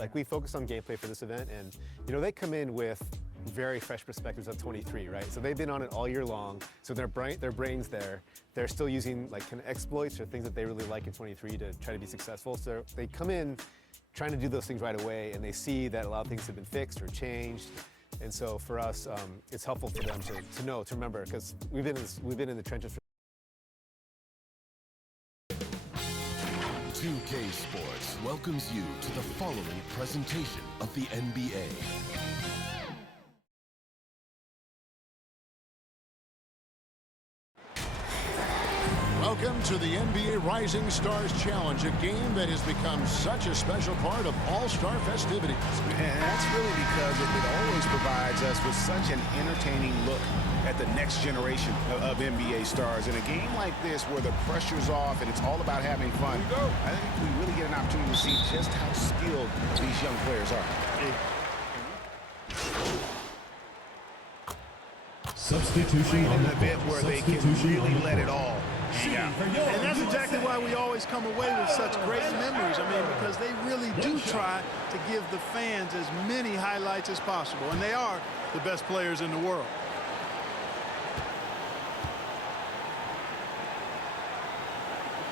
Like, we focus on gameplay for this event, and you know, they come in with very fresh perspectives of 23, right? So they've been on it all year long, so their brain's there. They're still using like kind of exploits or things that they really like in 23 to try to be successful. So they come in trying to do those things right away, and they see that a lot of things have been fixed or changed. And so for us, it's helpful for them to know, to remember, because we've been in the trenches for 2K Sports welcomes you to the following presentation of the NBA. Welcome to the NBA Rising Stars Challenge, a game that has become such a special part of all-star festivities. And that's really because it always provides us with such an entertaining look at the next generation of NBA stars. In a game like this where the pressure's off and it's all about having fun, I think we really get an opportunity to see just how skilled these young players are. Substitution in an event where they can really let it all hang out. And that's exactly why we always come away with such great memories. I mean, because they really do try to give the fans as many highlights as possible. And they are the best players in the world.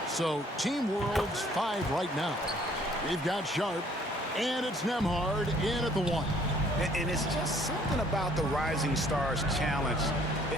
So, Team World's 5 right now. They've got Sharp, and it's Nembhard in at the 1. And it's just something about the Rising Stars Challenge.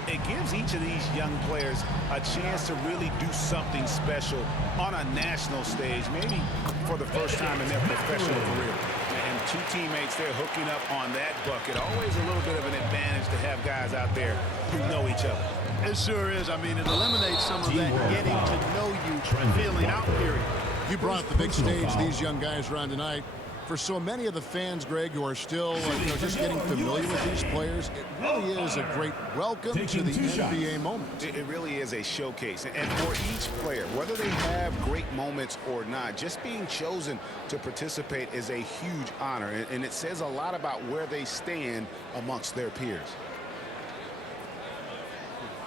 It gives each of these young players a chance to really do something special on a national stage, maybe for the first time in their professional career. And two teammates there hooking up on that bucket. Always a little bit of an advantage to have guys out there who know each other. It sure is. I mean, it eliminates some of that getting to know you feeling out period. You brought the big stage these young guys are on tonight. For so many of the fans, Greg, who are still just getting familiar with these players, it really is a great welcome to the NBA moment. It really is a showcase. And for each player, whether they have great moments or not, just being chosen to participate is a huge honor. And it says a lot about where they stand amongst their peers.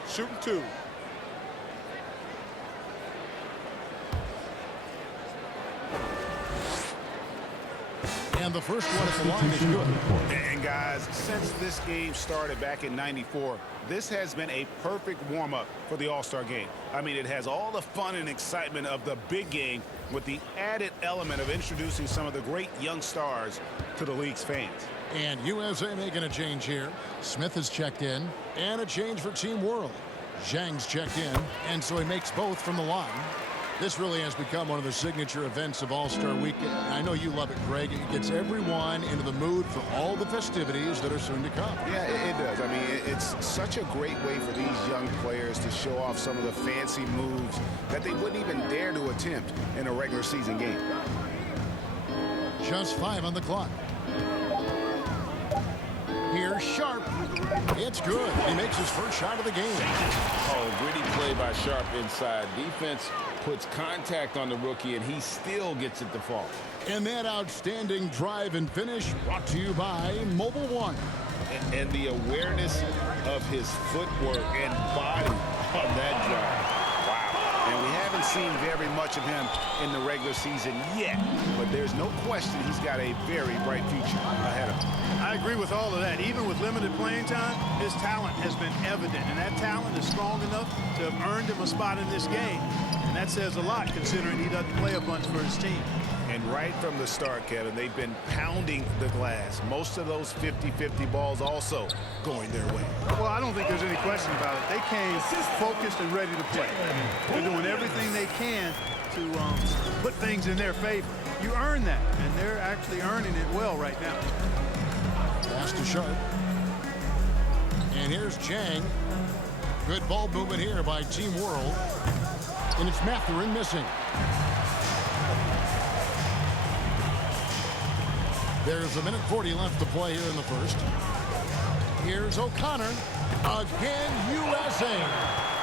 Shooting 2. And the first one at the line is good. And guys, since this game started back in '94, this has been a perfect warm-up for the All-Star game. I mean, it has all the fun and excitement of the big game with the added element of introducing some of the great young stars to the league's fans. And USA making a change here. Smith has checked in, and a change for Team World. Zhang's checked in, and so he makes both from the line. This really has become one of the signature events of All-Star Weekend. I know you love it, Greg. It gets everyone into the mood for all the festivities that are soon to come. Yeah, it does. I mean, it's such a great way for these young players to show off some of the fancy moves that they wouldn't even dare to attempt in a regular season game. Just 5 on the clock. Here's Sharp. It's good. He makes his first shot of the game. Oh, gritty play by Sharp inside. Defense puts contact on the rookie, and he still gets it to fall. And that outstanding drive and finish brought to you by Mobile One. And the awareness of his footwork and body on that drive. Wow. And we haven't seen very much of him in the regular season yet, but there's no question he's got a very bright future ahead of him. I agree with all of that. Even with limited playing time, his talent has been evident, and that talent is strong enough to have earned him a spot in this game. And that says a lot considering he doesn't play a bunch for his team. And right from the start, Kevin, they've been pounding the glass. Most of those 50-50 balls also going their way. Well, I don't think there's any question about it. They came focused and ready to play. They're doing everything they can to put things in their favor. You earn that, and they're actually earning it well right now. Pass to Sharp. And here's Zhang. Good ball movement here by Team World. And it's Mathurin missing. There's 1:40 left to play here in the first. Here's O'Connor. Again, USA.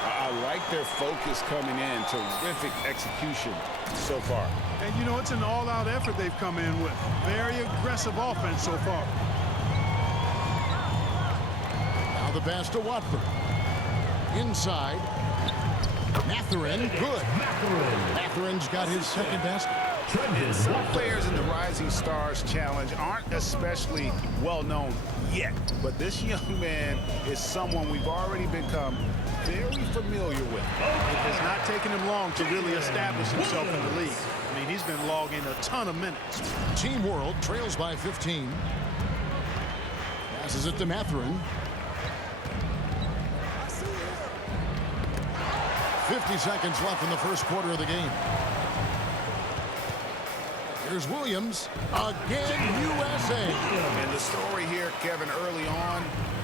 I like their focus coming in. Terrific execution so far. And, you know, it's an all-out effort they've come in with. Very aggressive offense so far. Now the pass to Watford. Inside. Mathurin, good. Mathurin's got his second basket. And some players in the Rising Stars Challenge aren't especially well known yet, but this young man is someone we've already become very familiar with. It has not taken him long to really establish himself in the league. I mean, he's been logging a ton of minutes. Team World trails by 15. Passes it to Mathurin. 50 seconds left in the first quarter of the game. Here's Williams. Again, USA. And the story here, Kevin, early on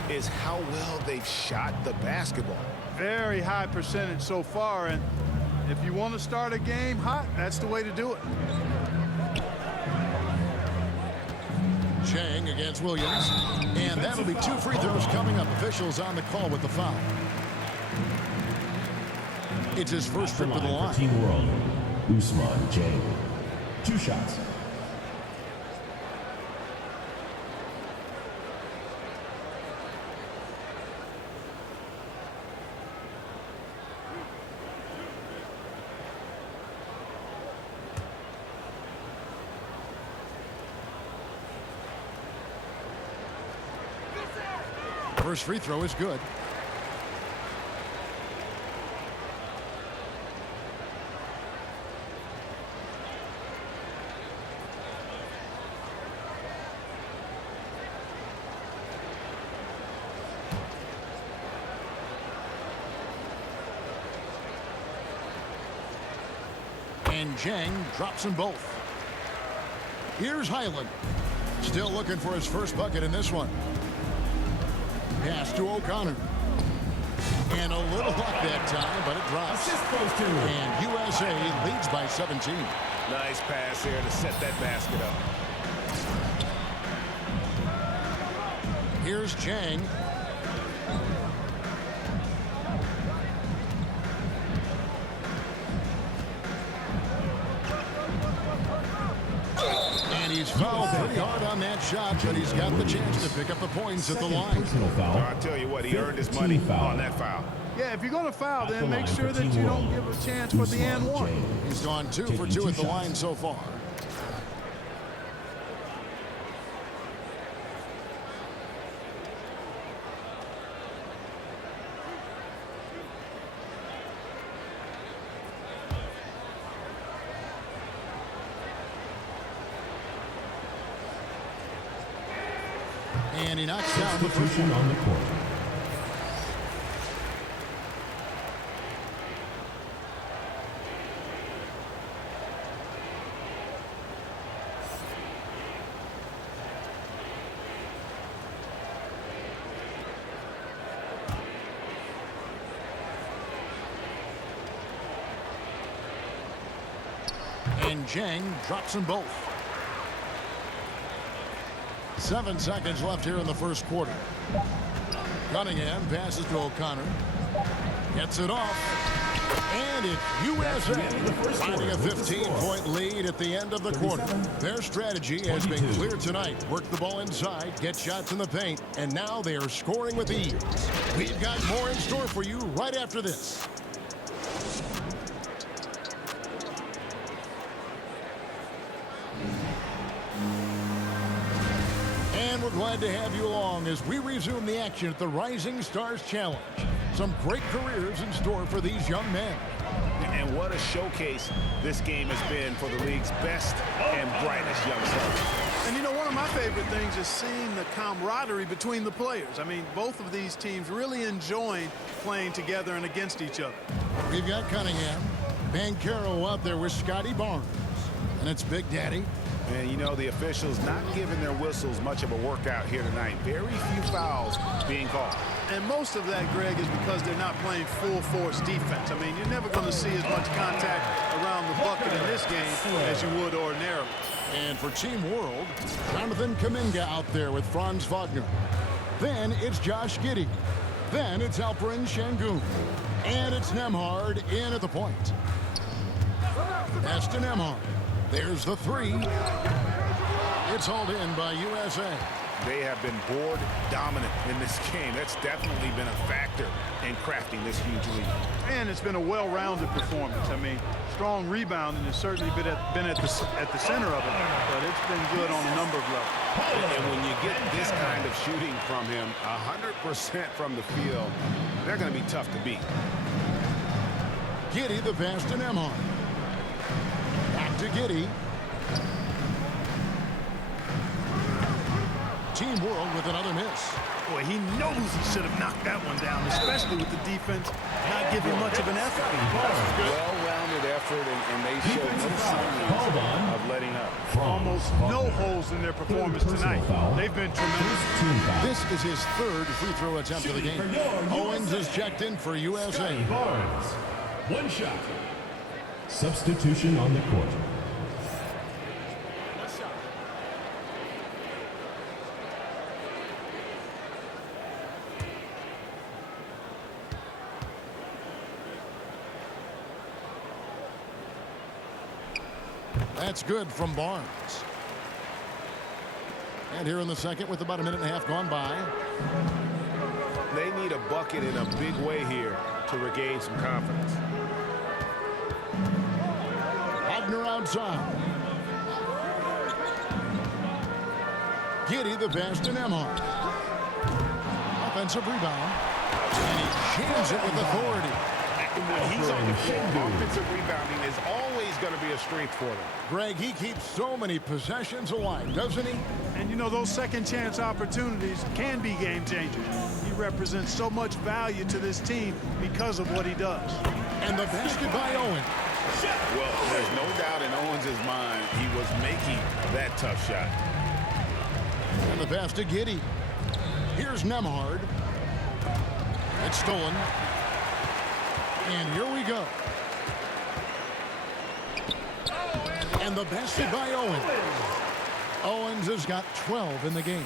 is how well they've shot the basketball. Very high percentage so far, and if you want to start a game hot, that's the way to do it. Chang against Williams. And that'll be 2 free throws coming up. Officials on the call with the foul. It's his first trip to the line. Team World, Usman Jang. 2 shots. First free throw is good. And Zhang drops them both. Here's Highland. Still looking for his first bucket in this one. Pass to O'Connor. And a little luck that time, but it drops. And USA leads by 17. Nice pass here to set that basket up. Here's Chang. And he's fouled pretty hard on that shot, but he's got the chance to pick up the points at the line. I'll tell you what, he earned his money on that foul. Yeah, if you're going to foul, then make sure that you don't give a chance for the and one. He's gone 2 for 2 at the line so far. And he knocks down the first one on the court. And Zhang drops them both. 7 seconds left here in the first quarter. Cunningham passes to O'Connor. Gets it off. And it's USA finding a 15-point lead at the end of the quarter. Their strategy has been clear tonight. Work the ball inside, get shots in the paint, and now they are scoring with ease. We've got more in store for you right after this. We're glad to have you along as we resume the action at the Rising Stars Challenge. Some great careers in store for these young men. And what a showcase this game has been for the league's best and brightest young stars. And you know, one of my favorite things is seeing the camaraderie between the players. I mean, both of these teams really enjoying playing together and against each other. We've got Cunningham, Bancaro out there with Scotty Barnes. And it's Big Daddy. And you know, the officials not giving their whistles much of a workout here tonight. Very few fouls being called. And most of that, Greg, is because they're not playing full force defense. I mean, you're never going to see as much contact around the bucket in this game as you would ordinarily. And for Team World, Jonathan Kuminga out there with Franz Wagner. Then it's Josh Giddey. Then it's Alperen Şengün. And it's Nembhard in at the point. Pass to Nembhard. There's the three. It's hauled in by USA. they have been board dominant in this game. That's definitely been a factor in crafting this huge lead. And it's been a well-rounded performance. I mean, strong rebounding has certainly been at the center of it, but it's been good on a number of levels. And when you get this kind of shooting from him, 100% from the field, they're going to be tough to beat. Giddey the pass to Nembhard. Back to Giddey. Team World with another miss. Boy, he knows he should have knocked that one down, especially with the defense not giving much of an effort. Well-rounded effort, and they showed no signs of letting up. Almost no holes in their performance tonight. They've been tremendous. This is his third free throw attempt of the game. Owens is checked in for USA. Barnes. One shot. Substitution on the court. That's good from Barnes. And here in the second with about a minute and a half gone by. They need a bucket in a big way here to regain some confidence. Wagner outside. Giddey the pass to Nembhard. Offensive rebound. And he jams it with authority. When he's on the floor, offensive rebounding is always going to be a strength for them. Greg, he keeps so many possessions alive, doesn't he? And you know, those second chance opportunities can be game changers. He represents so much value to this team because of what he does. And the basket by Owens. Well, there's no doubt in Owens' mind he was making that tough shot. And the pass to Giddey. Here's Nembhard. It's stolen. And here we go. And the basket by Owens. Owens has got 12 in the game.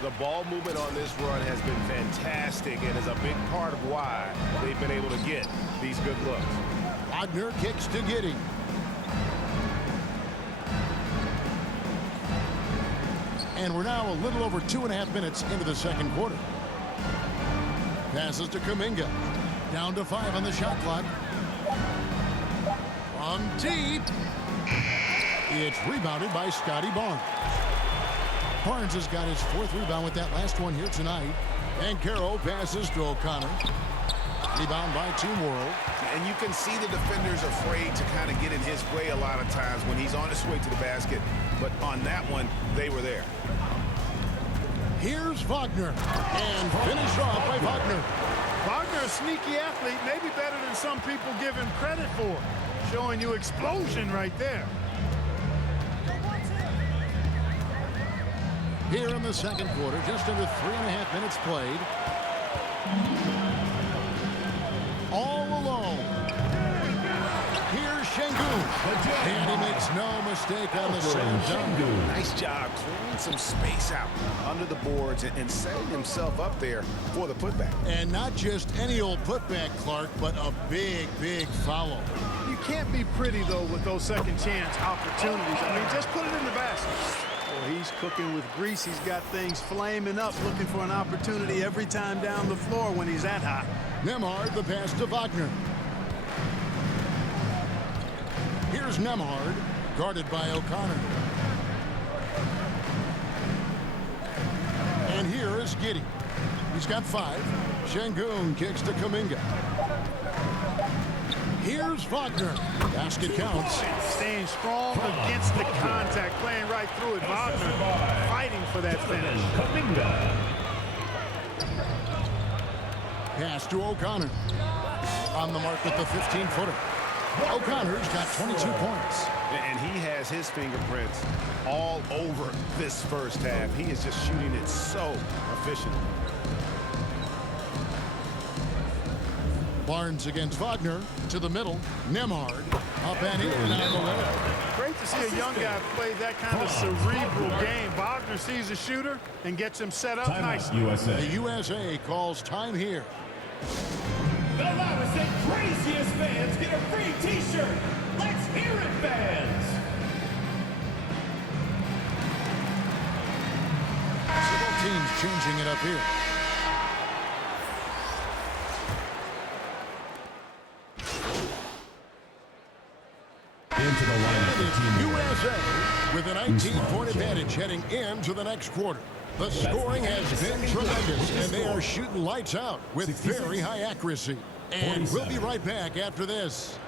The ball movement on this run has been fantastic and is a big part of why they've been able to get these good looks. Wagner kicks to Giddey. And we're now a little over 2.5 minutes into the second quarter. Passes to Kuminga. Down to 5 on the shot clock. From deep. It's rebounded by Scotty Barnes. Barnes has got his 4th rebound with that last one here tonight. And Carroll passes to O'Connor. Rebound by Team World. And you can see the defenders afraid to kind of get in his way a lot of times when he's on his way to the basket. But on that one, they were there. Here's Wagner. And finished off by Wagner. Wagner, a sneaky athlete, maybe better than some people give him credit for. Showing you explosion right there. Here in the second quarter, just under 3.5 minutes played. All alone. Here's Şengün. And he makes no mistake on the slam dunk. Nice job clearing some space out under the boards and setting himself up there for the putback. And not just any old putback, Clark, but a big, big foul. You can't be pretty, though, with those second chance opportunities. I mean, just put it in the basket. Well, he's cooking with grease. He's got things flaming up, looking for an opportunity every time down the floor when he's that hot. Nembhard, the pass to Wagner. Here's Nembhard, guarded by O'Connor. And here is Giddey. He's got 5. Şengün kicks to Kuminga. Here's Wagner. Basket counts. Staying strong against the contact, playing right through it. Wagner fighting for that finish. Pass to O'Connor. On the mark with the 15-footer. O'Connor's got 22 points. And he has his fingerprints all over this first half. He is just shooting it so efficient. Barnes against Wagner to the middle. Nembhard up and in and out of the way. Great to see a young guy play that kind of cerebral game. Wagner sees a shooter and gets him set up nicely. The USA calls time here. The loudest and craziest fans get a free t-shirt. Let's hear it, fans. He's changing it up here. Into the lineup for Team USA with a 19-point advantage heading into the next quarter. The scoring has been tremendous, and they are shooting lights out with very high accuracy. And we'll be right back after this.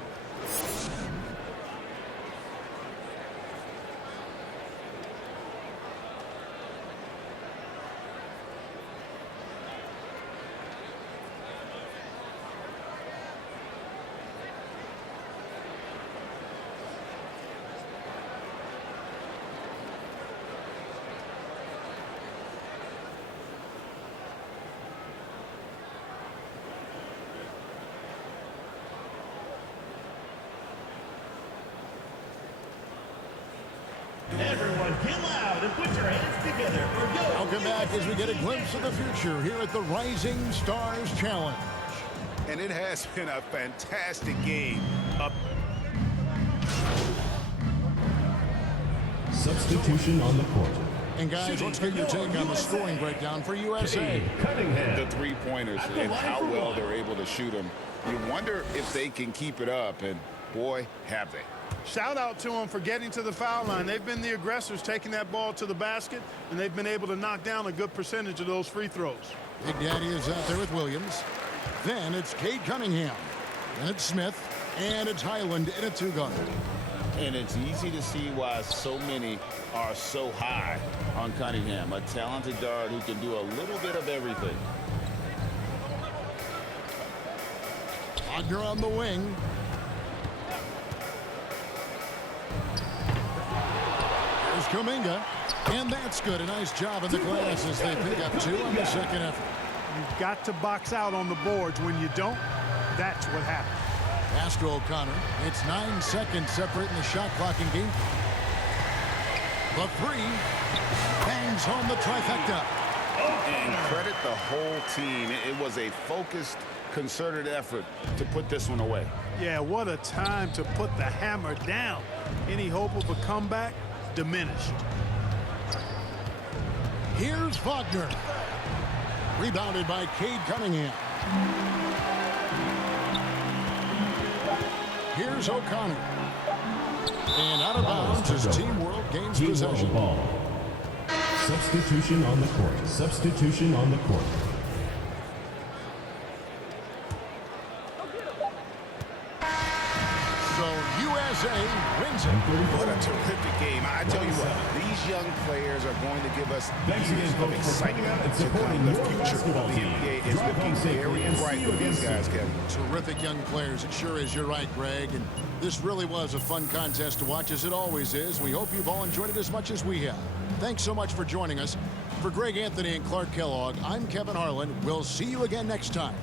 Everyone get loud and put your hands together for go. Welcome back as we get a glimpse of the future here at the Rising Stars Challenge. And it has been a fantastic game. Substitution on the court. And guys, let's get your take on the scoring breakdown for USA. Cunningham. The three-pointers and how well they're able to shoot them. You wonder if they can keep it up, and boy, have they. Shout out to them for getting to the foul line. They've been the aggressors, taking that ball to the basket, and they've been able to knock down a good percentage of those free throws. Big Daddy is out there with Williams. Then it's Cade Cunningham. Then it's Smith. And it's Highland in a two-guard. And it's easy to see why so many are so high on Cunningham, a talented guard who can do a little bit of everything. Wagner on the wing. Here's Kuminga. And that's good. A nice job in the glass as they pick up two on the second effort. You've got to box out on the boards. When you don't, that's what happens. Pass to O'Connor. It's 9 seconds separating the shot clock in game. The three bangs home the trifecta. And credit the whole team. It was a focused, concerted effort to put this one away. Yeah, what a time to put the hammer down. Any hope of a comeback diminished. Here's Wagner. Rebounded by Cade Cunningham. Here's O'Connor. And out of bounds as Team World gains Team possession. World ball. Substitution on the court. Substitution on the court. So USA wins it. What a terrific game. I tell you what, these young players are going to give us Thanks again, years of folks, for excitement coming out and to come. supporting The your future of basketball the team. NBA is Drive looking home safely very and bright see you for these again guys, soon. Kevin. Terrific young players. It sure is. You're right, Greg. And this really was a fun contest to watch, as it always is. We hope you've all enjoyed it as much as we have. Thanks so much for joining us. For Greg Anthony and Clark Kellogg, I'm Kevin Harlan. We'll see you again next time.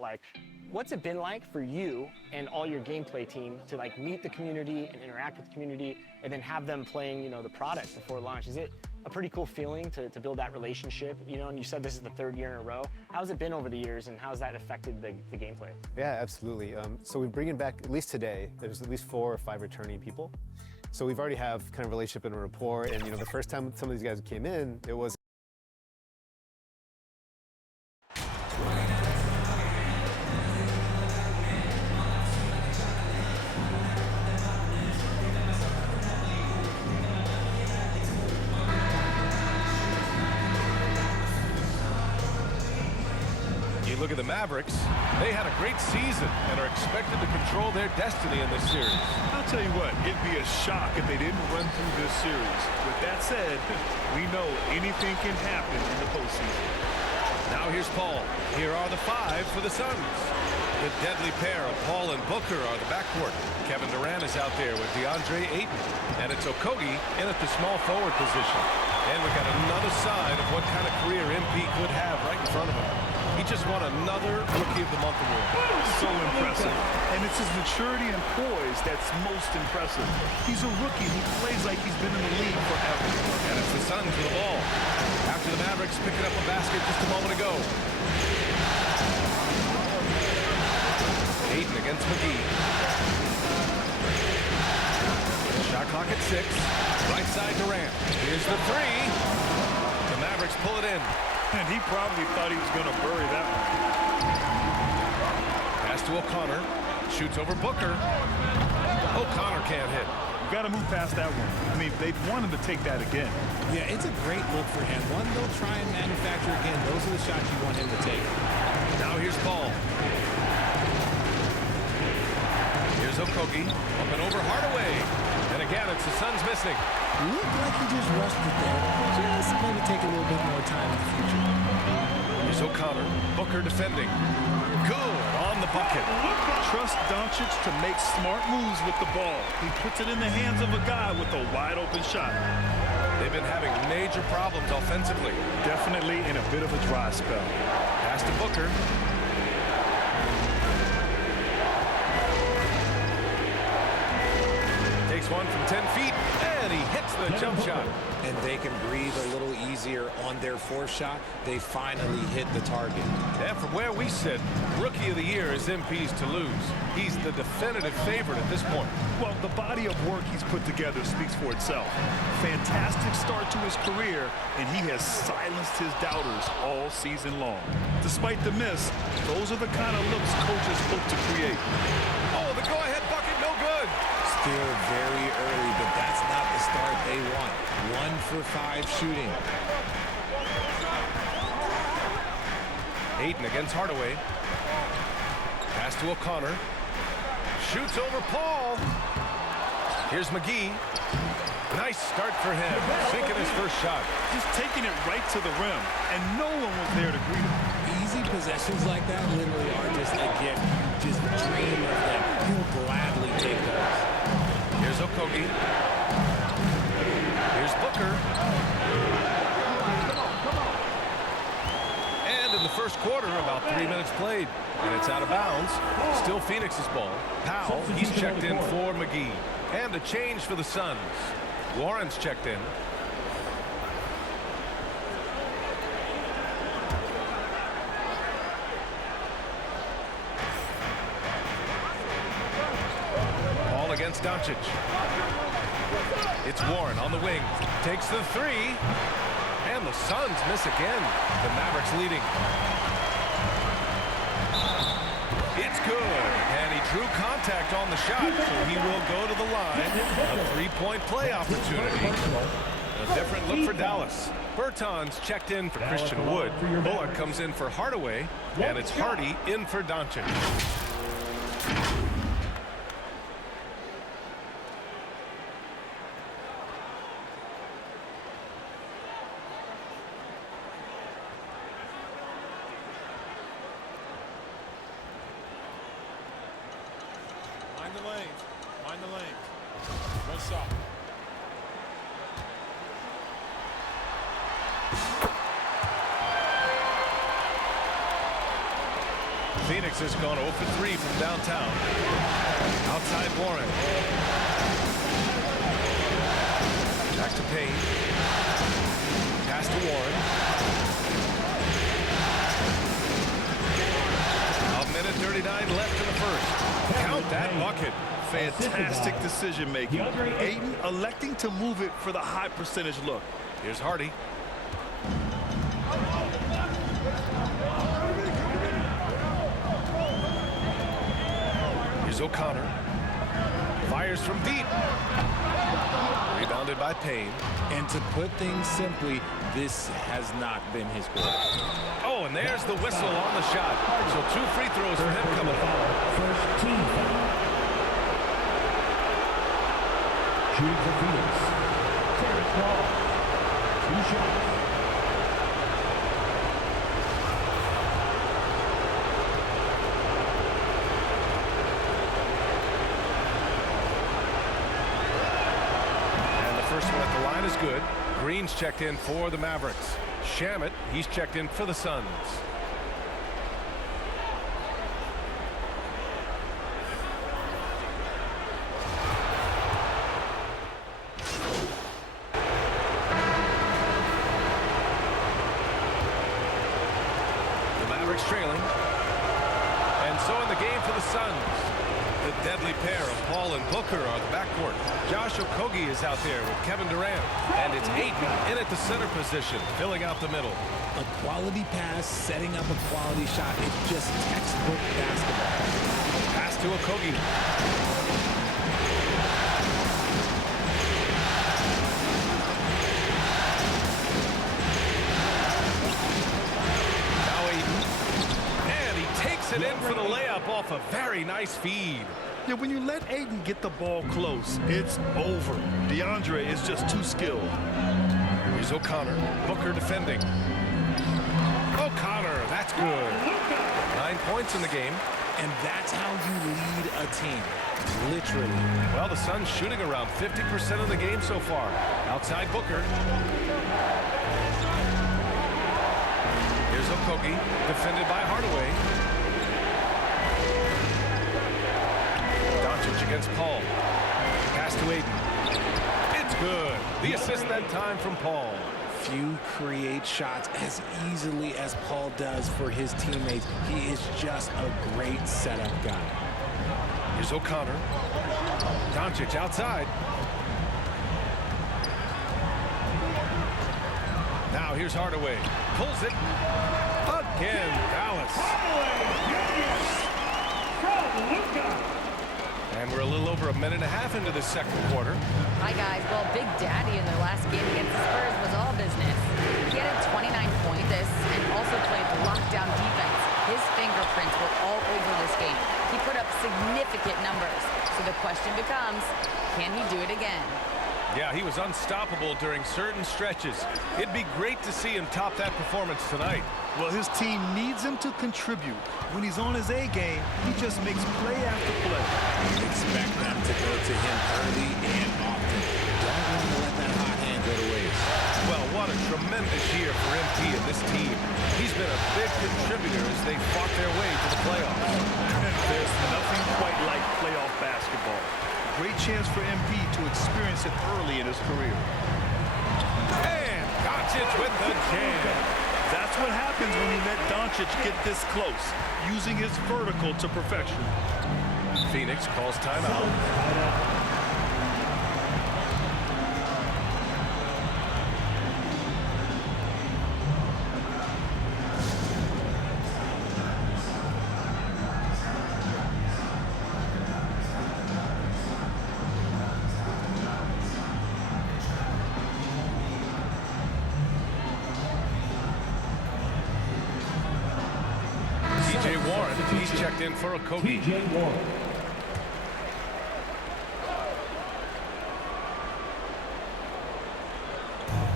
Like, what's it been like for you and all your gameplay team to like meet the community and interact with the community and then have them playing, you know, the product before launch? Is it a pretty cool feeling to build that relationship, you know? And you said this is the third year in a row. How's it been over the years, and how's that affected the gameplay? Yeah, absolutely. So we're bringing back, at least today, there's at least 4 or 5 returning people. So we've already have kind of relationship and a rapport. And you know, the first time some of these guys came in, it was you look at the Mavericks, they had a great season and are expected to control their destiny in this series. I'll tell you what, it'd be a shock if they didn't run through this series. With that said, we know anything can happen in the postseason. Now here's Paul. Here are the 5 for the Suns. The deadly pair of Paul and Booker are the backcourt. Kevin Durant is out there with DeAndre Ayton. And it's Okogie in at the small forward position. And we got another side of what kind of career MP could have right in front of him. He just won another Rookie of the Month award. So impressive. And it's his maturity and poise that's most impressive. He's a rookie. He plays like he's been in the league forever. And it's the Suns with the ball. After the Mavericks picking up a basket just a moment ago. Ayton against McGee. Shot clock at 6. Right side Durant. Here's the 3. The Mavericks pull it in. And he probably thought he was going to bury that one. Pass to O'Connor. Shoots over Booker. O'Connor can't hit. You've got to move past that one. I mean, they want him to take that again. Yeah, it's a great look for him. One, they'll try and manufacture again. Those are the shots you want him to take. Now here's Paul. Here's Okogie. Up and over Hardaway. And again, it's the Suns missing. Looked like he just rushed it there. Just maybe take a little bit more time in the future. Here's O'Connor. Booker defending. Good on the bucket. Trust Doncic to make smart moves with the ball. He puts it in the hands of a guy with a wide open shot. They've been having major problems offensively. Definitely in a bit of a dry spell. Pass to Booker. Takes one from 10 feet, and he hits the jump shot. And they can breathe a little easier on their fourth shot. They finally hit the target. And from where we sit, Rookie of the Year is MP's to lose. He's the definitive favorite at this point. Well, the body of work he's put together speaks for itself. Fantastic start to his career, and he has silenced his doubters all season long. Despite the miss, those are the kind of looks coaches hope to create. Oh, the go-ahead bucket, no good. Still very early, but that's not the start they want. 1 for 5 shooting. Ayton against Hardaway. Pass to O'Connor. Shoots over Paul. Here's McGee. Nice start for him. Sinking his first shot. Just taking it right to the rim, and no one was there to greet him. Easy possessions like that literally are just a gift. Just dream of them. He'll gladly take those. Here's Okogie. Here's Booker. And in the first quarter, about 3 minutes played. And it's out of bounds. Still Phoenix's ball. Powell, he's checked in for McGee. And a change for the Suns. Warren's checked in. Paul against Doncic. It's Warren on the wing. Takes the 3. And the Suns miss again. The Mavericks leading. It's good. And he drew contact on the shot, so he will go to the line. A 3-point play opportunity. A different look for Dallas. Bertans checked in for Christian Wood. Bullock comes in for Hardaway. And it's Hardy in for Doncic. Mind the lanes. Mind the lanes. One shot. Phoenix has gone 0 for 3 from downtown. Outside Warren. Back to Payne. Pass to Warren. A minute 39 left in the first. Count that bucket. Fantastic decision making. Ayton electing to move it for the high percentage look. Here's Hardy. Here's O'Connor. Fires Fires from deep. Rebounded by Payne. And to put things simply, this has not been his quarter. Oh, and there's the whistle on the shot. So 2 free throws for him coming up. First team foul. Shooting for Phoenix. Terrence Paul. 2 shots. First one at the line is good. Green's checked in for the Mavericks. Shamet, he's checked in for the Suns. The Mavericks trailing. And so in the game for the Suns. The deadly pair of Paul and Booker are the backcourt. Josh Okogie is out there with Kevin Durant. And it's Ayton in at the center position, filling out the middle. A quality pass, setting up a quality shot. It's just textbook basketball. Pass to Okogie. Now Ayton. And he takes it in for the layup off a very nice feed. Yeah, when you let Ayton get the ball close, it's over. DeAndre is just too skilled. Here's O'Connor. Booker defending. O'Connor, that's good. 9 points in the game. And that's how you lead a team. Literally. Well, the Suns shooting around 50% of the game so far. Outside Booker. Here's Okogie, defended by Hardaway. Doncic against Paul. Pass to Ayton. It's good. The assist that time from Paul. Few create shots as easily as Paul does for his teammates. He is just a great setup guy. Here's O'Connor. Doncic outside. Now here's Hardaway. Pulls it. Again, Dallas. And we're a little over a minute and a half into the second quarter. Hi, guys. Well, Big Daddy in their last game against the Spurs was all business. He had a 29-point this and also played lockdown defense. His fingerprints were all over this game. He put up significant numbers. So the question becomes, can he do it again? Yeah, he was unstoppable during certain stretches. It'd be great to see him top that performance tonight. Well, his team needs him to contribute. When he's on his A game, he just makes play after play. Expect them to go to him early and often. Don't want to let that hot hand go to waste. Well, what a tremendous year for MP and this team. He's been a big contributor as they fought their way to the playoffs. There's nothing quite like playoff basketball. Great chance for MP to experience it early in his career. And Doncic with the jam. That's what happens when you let Doncic get this close, using his vertical to perfection. Phoenix calls timeout. He's checked in for Okogie. TJ Warren.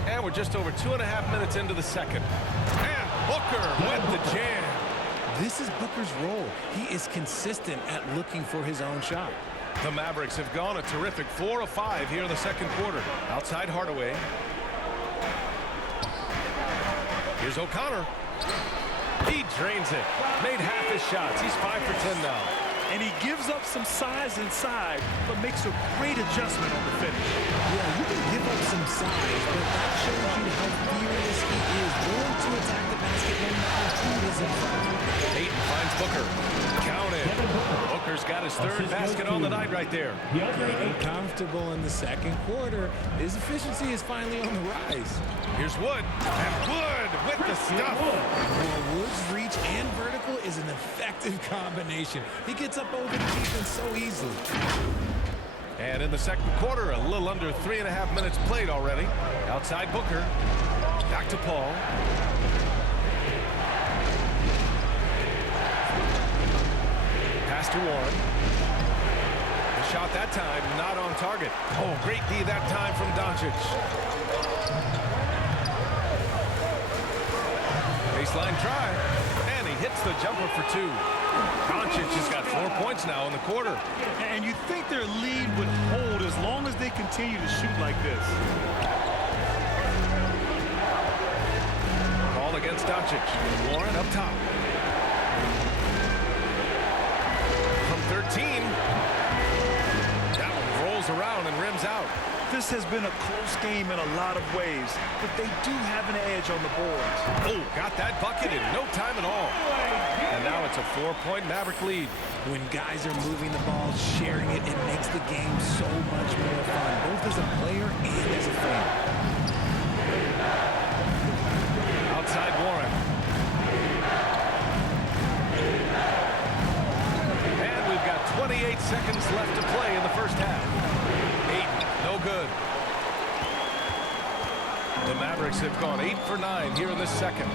And we're just over 2.5 minutes into the second. And Booker with the jam. This is Booker's role. He is consistent at looking for his own shot. The Mavericks have gone a terrific 4 of 5 here in the second quarter. Outside Hardaway. Here's O'Connor. He drains it. Made half his shots. He's 5 for 10 now. And he gives up some size inside, but makes a great adjustment on the finish. Yeah, you can give up some size, but that shows you how furious he is, willing to attack the basket no matter who is in front. Ayton finds Booker. Count it. Booker's got his third basket on the night right there. Getting comfortable in the second quarter. His efficiency is finally on the rise. Here's Wood. And Wood with the stuff. Well, Wood's reach and vertical is an effective combination. He gets up over the defense so easily. And in the second quarter, a little under 3.5 minutes played already. Outside Booker. Back to Paul. Pass to Warren. The shot that time not on target. Oh, great D that time from Doncic. Baseline try. And he hits the jumper for 2. Doncic has got 4 points now in the quarter. And you think their lead would hold as long as they continue to shoot like this. Ball against Doncic. Warren up top. From 13. That one rolls around and rims out. This has been a close game in a lot of ways, but they do have an edge on the boards. Oh, got that bucket in no time at all. And now it's a 4-point Maverick lead. When guys are moving the ball, sharing it, it makes the game so much more fun, both as a player and as a fan. Outside Warren. And we've got 28 seconds left to play in the first half. Ayton, no good. The Mavericks have gone 8 for 9 here in the second.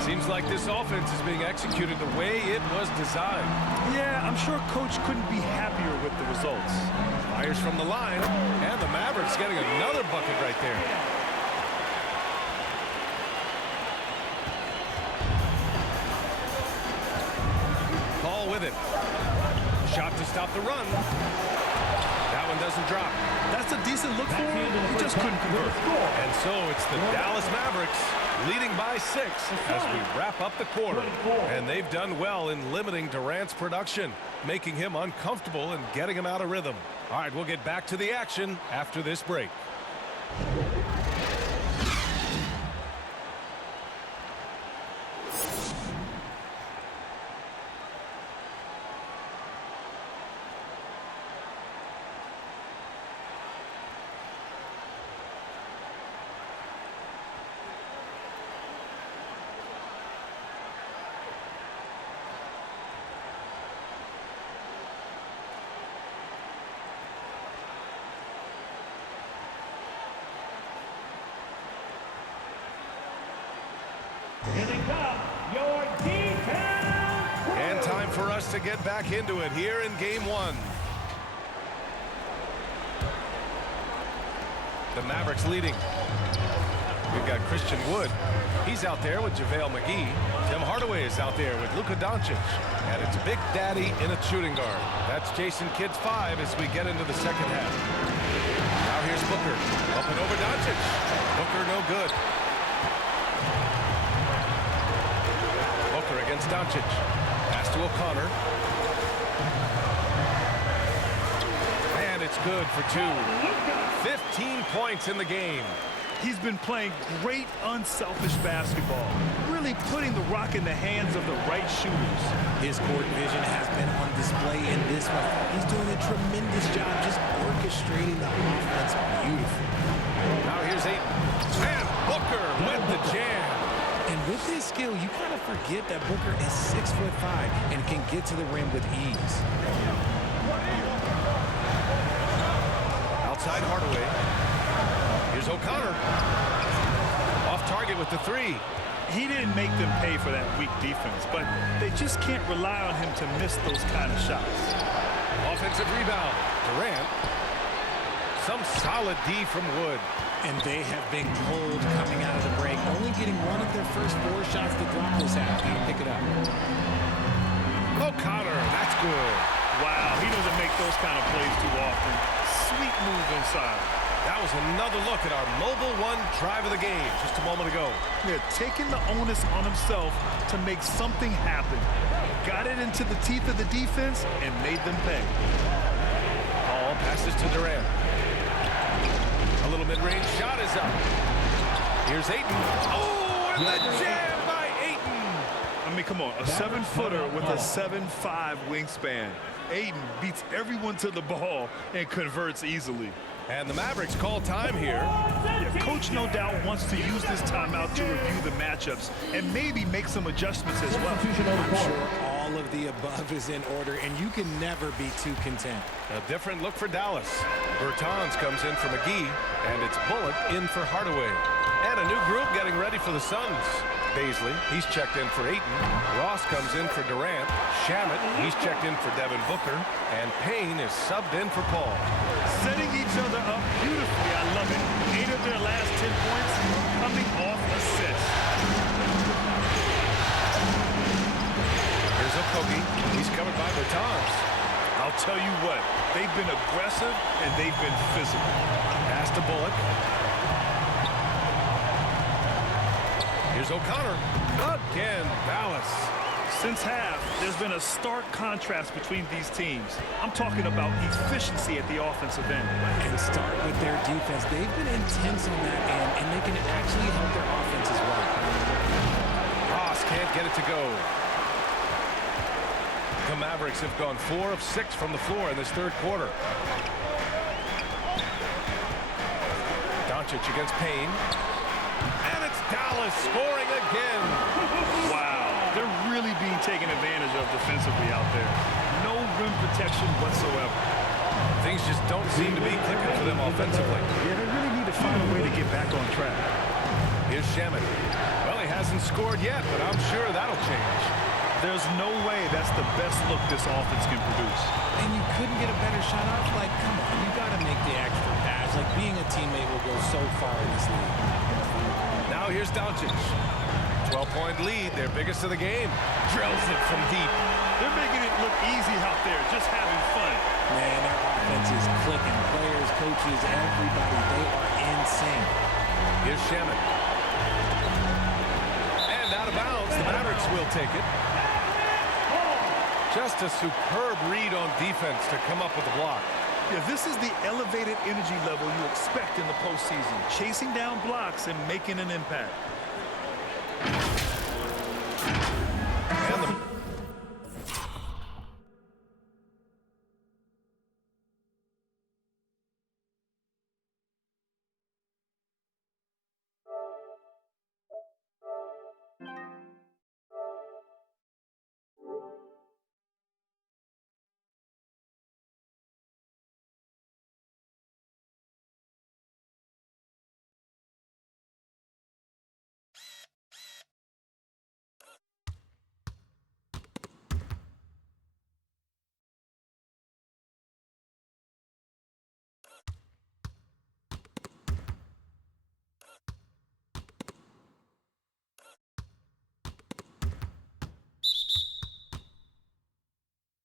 Seems like this offense is being executed the way it was designed. Yeah, I'm sure Coach couldn't be happier with the results. Fires from the line, and the Mavericks getting another bucket right there. Paul with it. Shot to stop the run. That one doesn't drop. That's a decent look for him. He just couldn't convert. And so it's the Dallas Mavericks leading by 6 as we wrap up the quarter. And they've done well in limiting Durant's production, making him uncomfortable and getting him out of rhythm. All right, we'll get back to the action after this break. And time for us to get back into it here in game 1. The Mavericks leading. We've got Christian Wood. He's out there with JaVale McGee. Tim Hardaway is out there with Luka Doncic. And it's Big Daddy in a shooting guard. That's Jason Kidd's 5 as we get into the second half. Now here's Booker. Up and over Doncic. Booker no good. Booker against Doncic. Pass to O'Connor. And it's good for 2. 15 points in the game. He's been playing great, unselfish basketball, really putting the rock in the hands of the right shooters. His court vision has been on display in this one. He's doing a tremendous job just orchestrating the offense beautifully. Now here's Ayton. And Booker with the jam. And with his skill, you kind of forget that Booker is 6'5" and can get to the rim with ease. Outside Hardaway. Here's O'Connor. Off target with the 3. He didn't make them pay for that weak defense, but they just can't rely on him to miss those kind of shots. Offensive rebound. Durant. Some solid D from Wood. And they have been cold coming out of the break, only getting one of their first 4 shots to drop this half. Now pick it up. O'Connor, that's good. Wow, he doesn't make those kind of plays too often. Sweet move inside. That was another look at our Mobile One drive of the game just a moment ago. Yeah, taking the onus on himself to make something happen. Got it into the teeth of the defense and made them pay. Paul passes to Durant. A little mid-range shot is up. Here's Ayton. Oh, and the jam by Ayton. I mean, come on, a 7-footer with a 7'5" wingspan. Ayton beats everyone to the ball and converts easily. And the Mavericks call time here. Yeah, Coach no doubt wants to use this timeout to review the matchups and maybe make some adjustments as well. I'm sure all of the above is in order, and you can never be too content. A different look for Dallas. Bertans comes in for McGee, and it's Bullock in for Hardaway. And a new group getting ready for the Suns. Baisley, he's checked in for Ayton. Ross comes in for Durant. Shamet, he's checked in for Devin Booker. And Payne is subbed in for Paul. Setting each other up beautifully. I love it. 8 of their last 10 points coming off assists. Here's Okogie. He's covered by Bertans. I'll tell you what, they've been aggressive and they've been physical. Pass to Bullock. Here's O'Connor. Again, Dallas. Since half, there's been a stark contrast between these teams. I'm talking about efficiency at the offensive end. And start with their defense. They've been intense on that end, and they can actually help their offense as well. Ross can't get it to go. The Mavericks have gone 4 of 6 from the floor in this third quarter. Doncic against Payne. And it's Dallas scoring again. Wow, they're really being taken advantage of defensively out there. No rim protection whatsoever. Things just don't seem to be clicking for them offensively. Yeah, they really need to find a way to get back on track. Here's Shamet. Well, he hasn't scored yet, but I'm sure that'll change. There's no way that's the best look this offense can produce. And you couldn't get a better shot off? Like, come on, you got to make the extra pass. Like, being a teammate will go so far in this league. Now here's Doncic. 12-point lead, their biggest of the game. Drills it from deep. They're making it look easy out there, just having fun. Man, their offense is clicking. Players, coaches, everybody, they are in sync. Here's Shamet. And out of bounds, the Mavericks will take it. Just a superb read on defense to come up with the block. Yeah, this is the elevated energy level you expect in the postseason. Chasing down blocks and making an impact. And the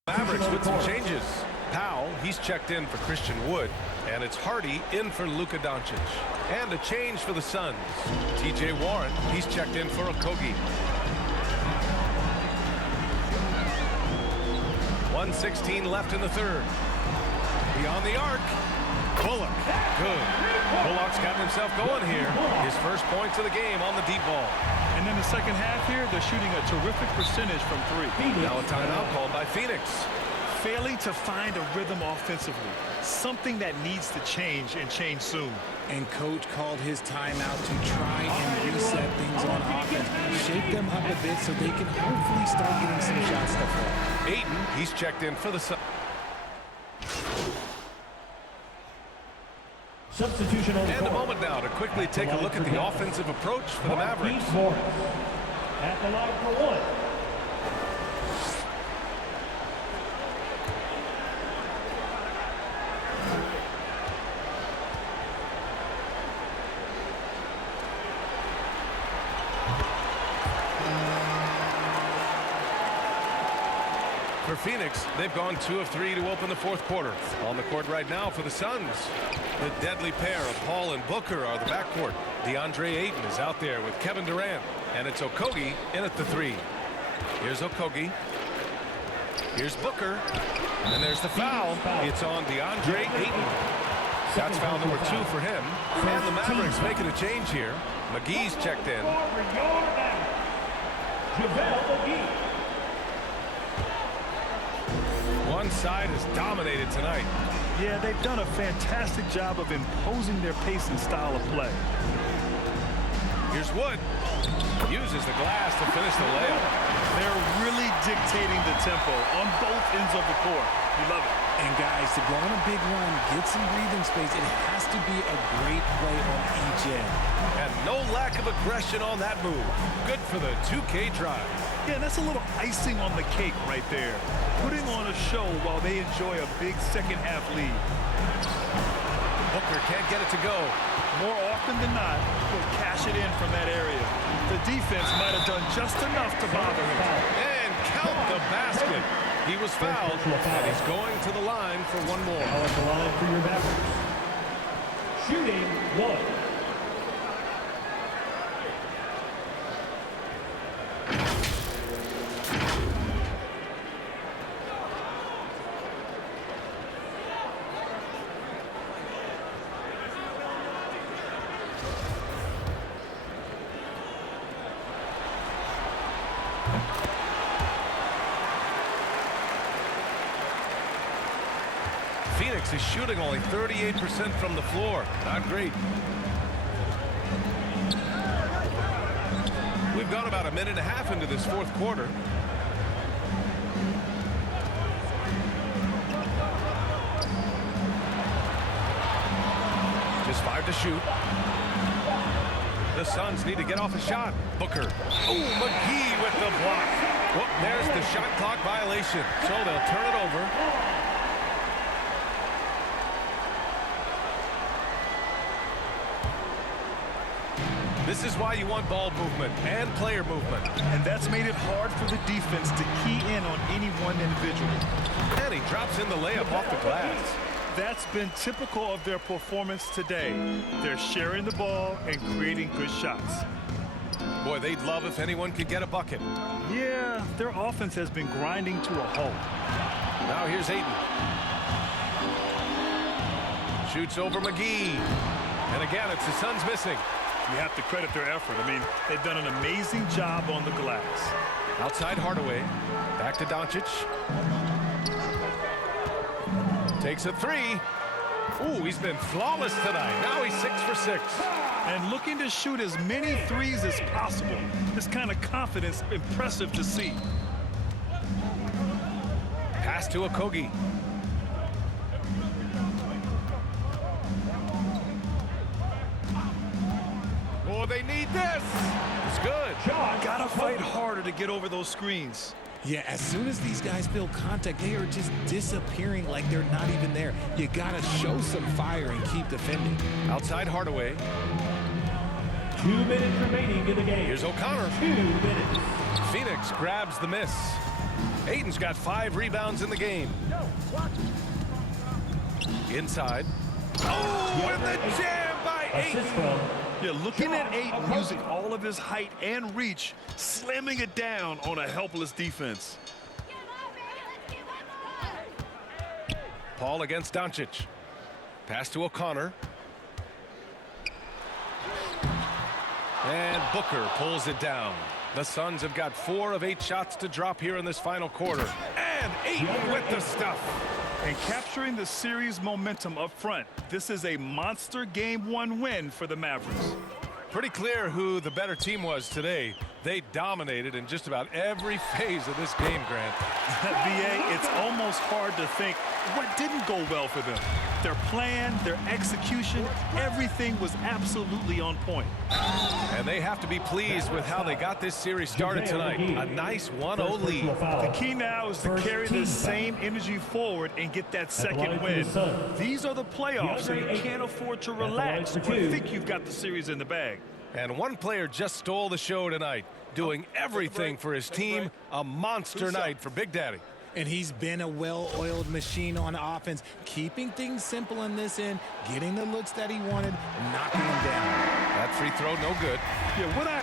Mavericks with some changes. Powell, he's checked in for Christian Wood. And it's Hardy in for Luka Doncic. And a change for the Suns. TJ Warren, he's checked in for Okogie. 1:16 left in the third. Beyond the arc. Bullock. Good. Bullock's gotten himself going here. His first points of the game on the deep ball. And in the second half here, they're shooting a terrific percentage from 3. Now a timeout called by Phoenix. Failing to find a rhythm offensively. Something that needs to change and change soon. And coach called his timeout to try and reset things on offense. Shake them up a bit so they can hopefully start getting some shots to fall. Ayton, he's checked in for the Suns. Substitution on the And a court. moment now to quickly take a look at the offensive approach for the Mavericks. At the line for 1. For Phoenix, they've gone 2 of 3 to open the fourth quarter. On the court right now for the Suns. The deadly pair of Paul and Booker are the backcourt. DeAndre Ayton is out there with Kevin Durant. And it's Okogie in at the 3. Here's Okogie. Here's Booker. And there's the foul. It's on DeAndre Ayton. That's foul number 2 for him. And the Mavericks making a change here. McGee's checked in. One side has dominated tonight. Yeah, they've done a fantastic job of imposing their pace and style of play. Here's Wood. Uses the glass to finish the layup. They're really dictating the tempo on both ends of the court. You love it. And guys, to go on a big run, get some breathing space, it has to be a great play on each end. And no lack of aggression on that move. Good for the 2K drive. Yeah, that's a little icing on the cake right there. Putting on a show while they enjoy a big second half lead. Booker can't get it to go. More often than not, he'll cash it in from that area. The defense might have done just enough to bother him. And count the basket. He was fouled, and he's going to the line for one more. Now at the line for your Mavericks. Shooting 1. Phoenix is shooting only 38% from the floor. Not great. We've gone about a minute and a half into this fourth quarter. Just 5 to shoot. The Suns need to get off a shot. Booker. Oh, McGee with the block. Well, there's the shot clock violation. So they'll turn it over. This is why you want ball movement and player movement. And that's made it hard for the defense to key in on any one individual. And he drops in the layup off the glass. That's been typical of their performance today. They're sharing the ball and creating good shots. Boy, they'd love if anyone could get a bucket. Yeah, their offense has been grinding to a halt. Now here's Ayton. Shoots over McGee. And again, it's the Suns missing. You have to credit their effort. I mean, they've done an amazing job on the glass. Outside Hardaway. Back to Doncic. Takes a 3. Ooh, he's been flawless tonight. Now he's 6 for 6. And looking to shoot as many threes as possible. This kind of confidence, impressive to see. Pass to Okogie. Oh, they need this. It's good. Gotta fight harder to get over those screens. Yeah, as soon as these guys feel contact, they are just disappearing like they're not even there. You gotta show some fire and keep defending. Outside Hardaway. 2 minutes remaining in the game. Here's O'Connor. 2 minutes. Phoenix grabs the miss. Ayton's got 5 rebounds in the game. Inside. Oh, and the jam by Ayton. Yeah, looking at Ayton using all of his height and reach, slamming it down on a helpless defense. Paul against Doncic. Pass to O'Connor. And Booker pulls it down. The Suns have got 4 of 8 shots to drop here in this final quarter. And Ayton with the stuff. And capturing the series momentum up front. This is a monster Game 1 win for the Mavericks. Pretty clear who the better team was today. They dominated in just about every phase of this game, Grant. BA, it's almost hard to think what didn't go well for them. Their plan, their execution, everything was absolutely on point. And they have to be pleased with how they got this series started tonight. A nice 1-0 lead. The key now is to carry the same energy forward and get that second win. These are the playoffs, so you can't afford to relax or think you've got the series in the bag. And one player just stole the show tonight, doing everything for his team. A monster night for Big Daddy. And he's been a well-oiled machine on offense, keeping things simple in this end, getting the looks that he wanted, knocking them down. That free throw, no good. Yeah, what I...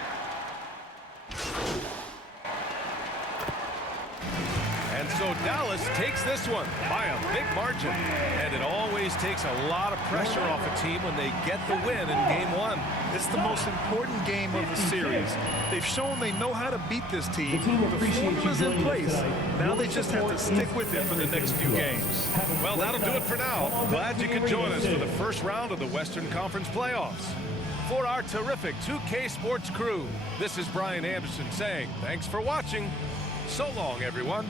And So Dallas takes this one by a big margin. And it always takes a lot of pressure off a team when they get the win in game one. It's the most important game of the series. They've shown they know how to beat this team. The formula's in place. Now they just have to stick with it for the next few games. Well, that'll do it for now. Glad you could join us for the first round of the Western Conference playoffs. For our terrific 2K Sports crew, this is Brian Anderson saying thanks for watching. So long, everyone.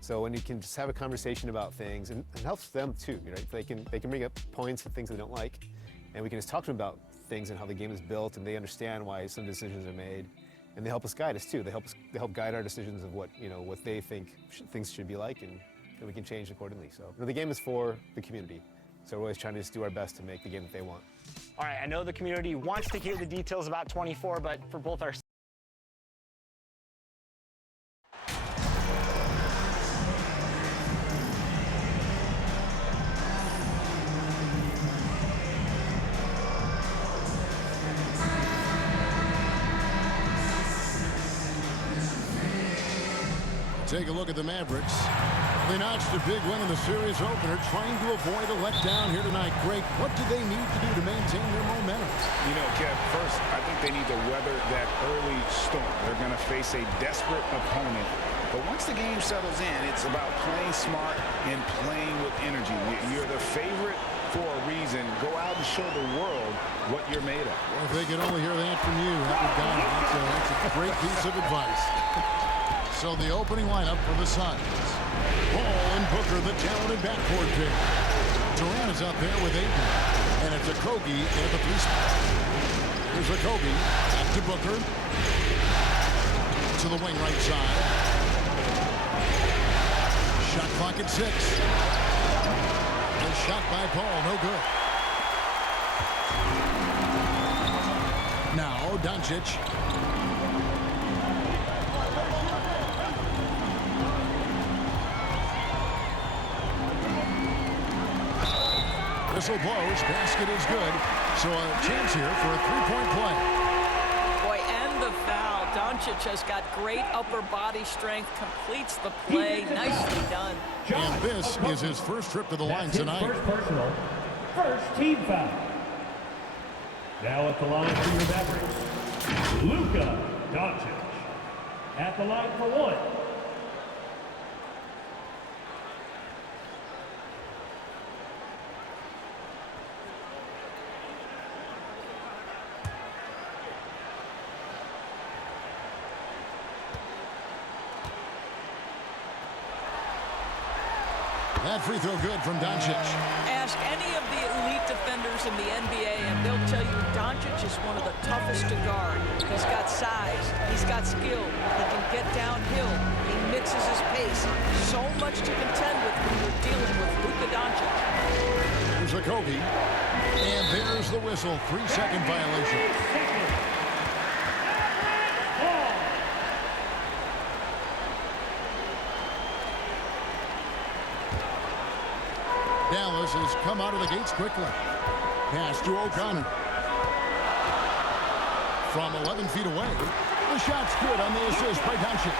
So when you can just have a conversation about things, and it helps them too, right? They can bring up points and things they don't like, and we can just talk to them about things and how the game is built, and they understand why some decisions are made, and they help us guide us too. They help guide our decisions of what they think things should be like, and we can change accordingly. So the game is for the community, so we're always trying to just do our best to make the game that they want. All right, I know the community wants to hear the details about 24, but for both our Take a look at the Mavericks. They notched a big win in the series opener, trying to avoid a letdown here tonight. Greg, what do they need to do to maintain their momentum? You know, Kev, first, I think they need to weather that early storm. They're going to face a desperate opponent. But once the game settles in, it's about playing smart and playing with energy. You're the favorite for a reason. Go out and show the world what you're made of. Well, if they could only hear that from you, that's a great piece of advice. So the opening lineup for the Suns. Paul and Booker, the talented backcourt pick. Durant is out there with Ayton. And it's Okogie in at the 3 spot. Here's Okogie. Back to Booker. To the wing right side. Shot clock at 6. And shot by Paul. No good. Now Doncic. Whistle blows, basket is good. So a chance here for a three-point play. Boy, and the foul. Doncic has got great upper body strength, completes the play. Nicely done. And this is his first trip to the line tonight. First personal, first team foul. Now at the line for your Mavericks, Luka Doncic. At the line for one. That free throw good from Doncic. Ask any of the elite defenders in the NBA, and they'll tell you Doncic is one of the toughest to guard. He's got size. He's got skill. He can get downhill. He mixes his pace. So much to contend with when you're dealing with Luka Doncic. Here's Okogie. And there's the whistle. 3-second violation. Dallas has come out of the gates quickly. Pass to O'Connor. From 11 feet away. The shot's good on the assist by Doncic.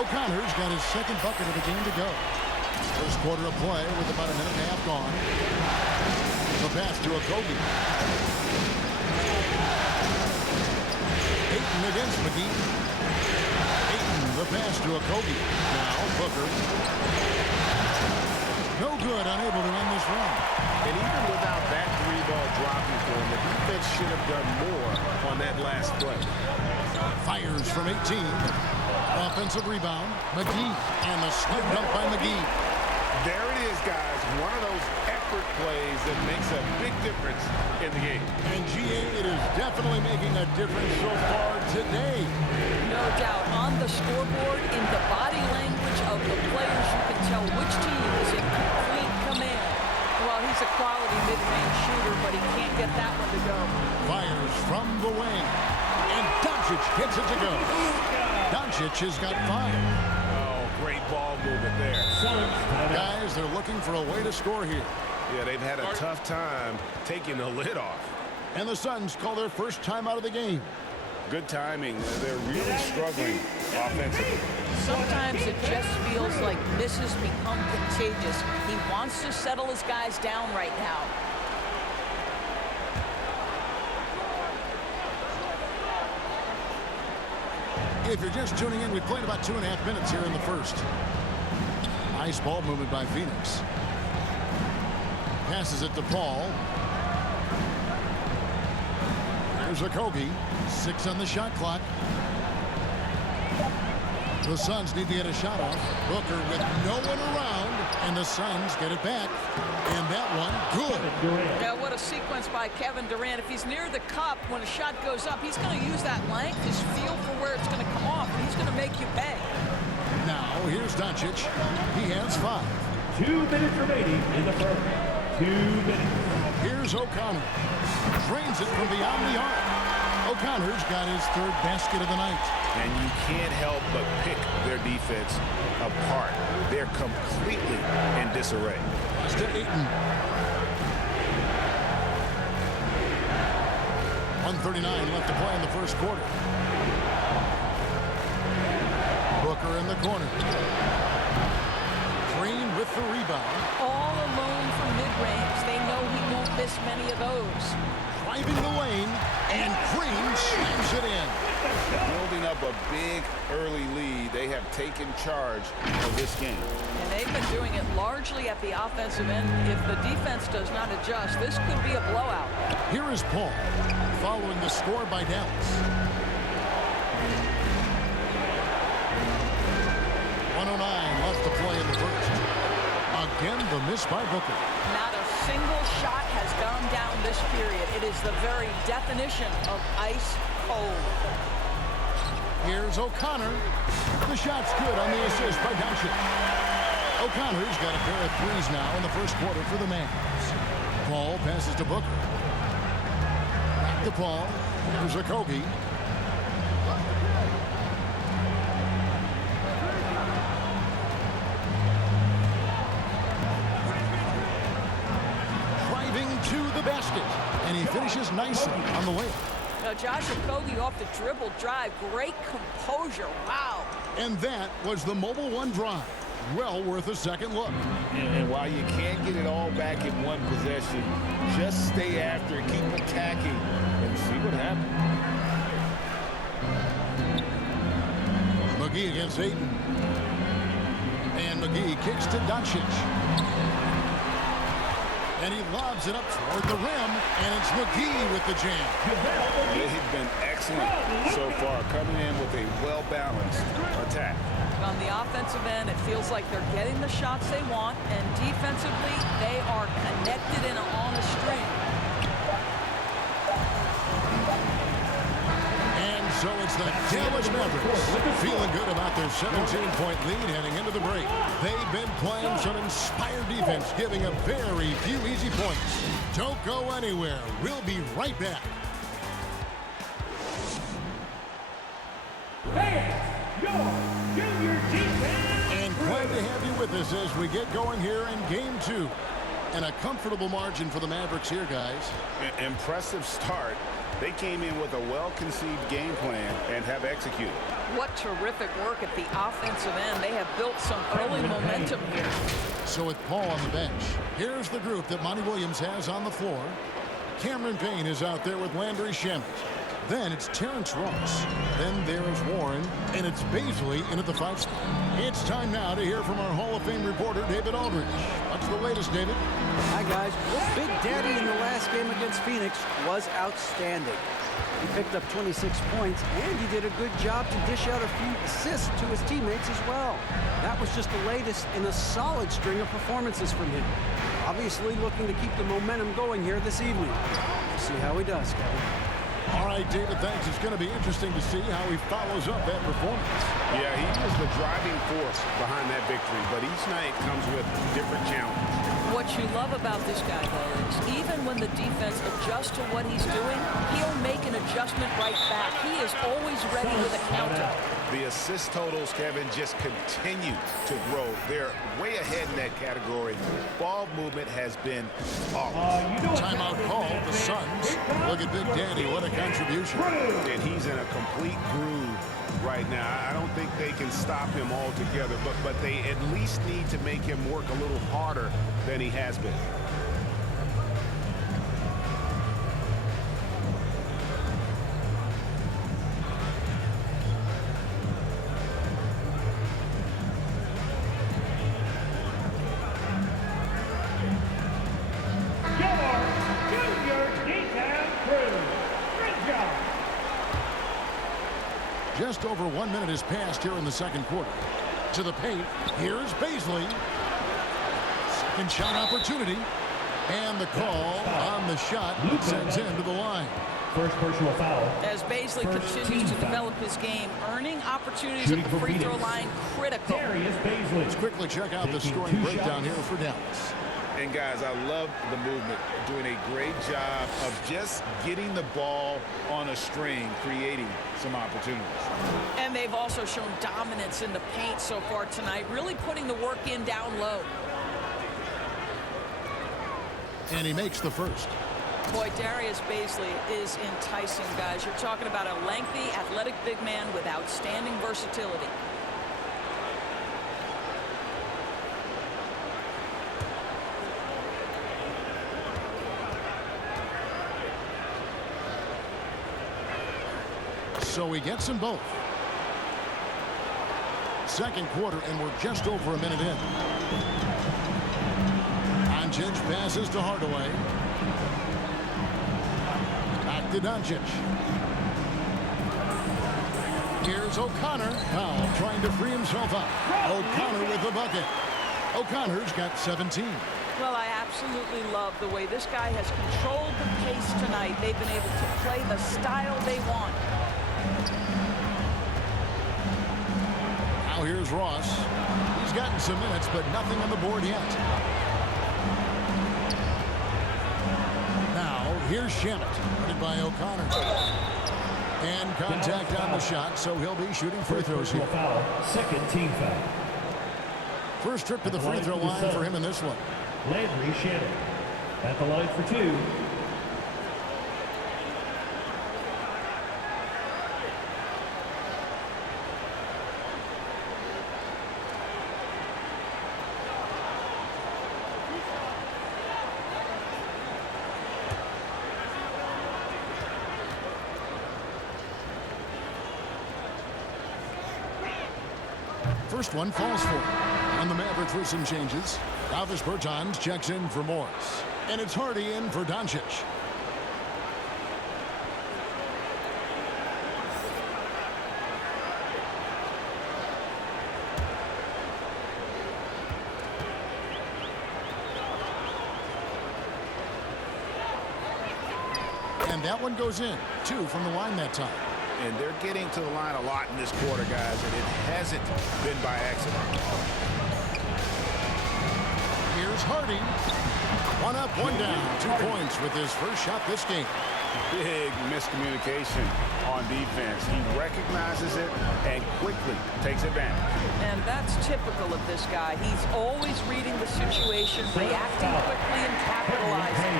O'Connor's got his second bucket of the game to go. First quarter of play with about a minute and a half gone. The pass to Okogie. Ayton against McGee. Ayton, the pass to Okogie. Now Booker. No good, unable to end this run. And even without that three-ball dropping for him, the defense should have done more on that last play. Fires from 18. Offensive rebound. McGee. And the slip dunk by McGee. There it is, guys. One of those effort plays that makes a big difference in the game. And GA, it is definitely making a difference so far today. No doubt. On the scoreboard, in the body language of the players, you can tell which team is in complete command. Well, he's a quality mid-range shooter, but he can't get that one to go. Fires from the wing. And Doncic gets it to go. Doncic has got 5. Great ball movement there. Guys, they're looking for a way to score here. Yeah, they've had a tough time taking the lid off. And the Suns call their first time out of the game. Good timing. They're really struggling offensively. Sometimes it just feels like misses become contagious. He wants to settle his guys down right now. If you're just tuning in, we played about 2.5 minutes here in the first. Nice ball movement by Phoenix. Passes it to Paul. There's Okogie. 6 on the shot clock. The Suns need to get a shot off. Booker with no one around, and the Suns get it back. And that one, good. Yeah, what a sequence by Kevin Durant. If he's near the cup when a shot goes up, he's going to use that length, his feel for where it's going to come off, and he's going to make you pay. Now, here's Doncic. He has 5. 2 minutes remaining in the first. 2 minutes. Here's O'Connor. Drains it from beyond the arc. O'Connor's got his 3rd basket of the night. And you can't help but pick their defense apart. They're completely in disarray. Pass to Ayton. 1:39 left to play in the first quarter. Booker in the corner. Green with the rebound. All alone from mid-range. They know he won't miss many of those. Driving the lane, and Green slams it in. Building up a big early lead. They have taken charge of this game. And they've been doing it largely at the offensive end. If the defense does not adjust, this could be a blowout. Here is Paul, following the score by Dallas. 1:09 left to play in the first. Again, the miss by Booker. Not a single shot has gone down this period. It is the very definition of ice cold. Here's O'Connor. The shot's good on the assist by Doncic. O'Connor's got a pair of 3s now in the first quarter for the Mavs. Paul passes to Booker. Back to Paul. Here's Okogie. Driving to the basket. And he finishes nicely on the layup. Now Josh Okogie off the dribble drive. Great composure. Wow. And that was the Mobile One drive. Well worth a second look. And while you can't get it all back in one possession, just stay after it, keep attacking, and see what happens. McGee against Ayton. And McGee kicks to Doncic. And he lobs it up toward the rim, and it's McGee with the jam. They've been excellent so far, coming in with a well-balanced attack. On the offensive end, it feels like they're getting the shots they want, and defensively, they are connected and on a string. And so it's the Dallas Mavericks feeling good about their 17-point lead heading into the break. They've been playing some inspired defense, giving up very few easy points. Don't go anywhere. We'll be right back. And glad to have you with us as we get going here in Game 2. And a comfortable margin for the Mavericks here, guys. Impressive start. They came in with a well-conceived game plan and have executed. What terrific work at the offensive end. They have built some early momentum here. So with Paul on the bench, here's the group that Monty Williams has on the floor. Cameron Payne is out there with Landry Shamet. Then it's Terrence Ross. Then there's Warren. And it's Baisley in at the 5 spot. It's time now to hear from our Hall of Fame reporter, David Aldridge. What's the latest, David? Hi, guys. Big Daddy in the last game against Phoenix was outstanding. He picked up 26 points, and he did a good job to dish out a few assists to his teammates as well. That was just the latest in a solid string of performances from him. Obviously looking to keep the momentum going here this evening. We'll see how he does, Kevin. All right, David, thanks. It's going to be interesting to see how he follows up that performance. Yeah, he was the driving force behind that victory, but each night comes with different challenges. What you love about this guy, though, is even when the defense adjusts to what he's doing, he'll make an adjustment right back. He is always ready with a counter. The assist totals, Kevin, just continue to grow. They're way ahead in that category. Ball movement has been flawless. Timeout call, the Suns. Look at Big Daddy, what a contribution. And he's in a complete groove right now. I don't think they can stop him altogether, but they at least need to make him work a little harder than he has been. Just over 1 minute has passed here in the second quarter. To the paint, here's Baisley. Second shot opportunity. And the call on the shot sends him to the line. First personal foul. As Baisley continues to develop his game, earning opportunities at the free throw line critical. Let's quickly check out the scoring breakdown here for Dallas. And guys, I love the movement, doing a great job of just getting the ball on a string, creating some opportunities. And they've also shown dominance in the paint so far tonight, really putting the work in down low. And he makes the first. Boy, Darius Baisley is enticing, guys. You're talking about a lengthy, athletic big man with outstanding versatility. So he gets them both. Second quarter, and we're just over a minute in. Doncic passes to Hardaway. Back to Doncic. Here's O'Connor. Now trying to free himself up. O'Connor with the bucket. O'Connor's got 17. Well, I absolutely love the way this guy has controlled the pace tonight. They've been able to play the style they want. Now here's Ross. He's gotten some minutes, but nothing on the board yet. Now here's Shamet, headed by O'Connor. And contact on the shot, so he'll be shooting free throws here. Foul. Second team foul. First trip to the free throw line for him in this one. Landry Shamet at the line for two. First one falls for him. And the Mavericks for some changes. Davis Bertans checks in for Morris. And it's Hardy in for Doncic. And that one goes in. 2 from the line that time. And they're getting to the line a lot in this quarter, guys, and it hasn't been by accident. Here's Hardy. 1 up, 1 down. 2 points with his first shot this game. Big miscommunication on defense. He recognizes it and quickly takes advantage. And that's typical of this guy. He's always reading the situation, reacting quickly, and capitalizing.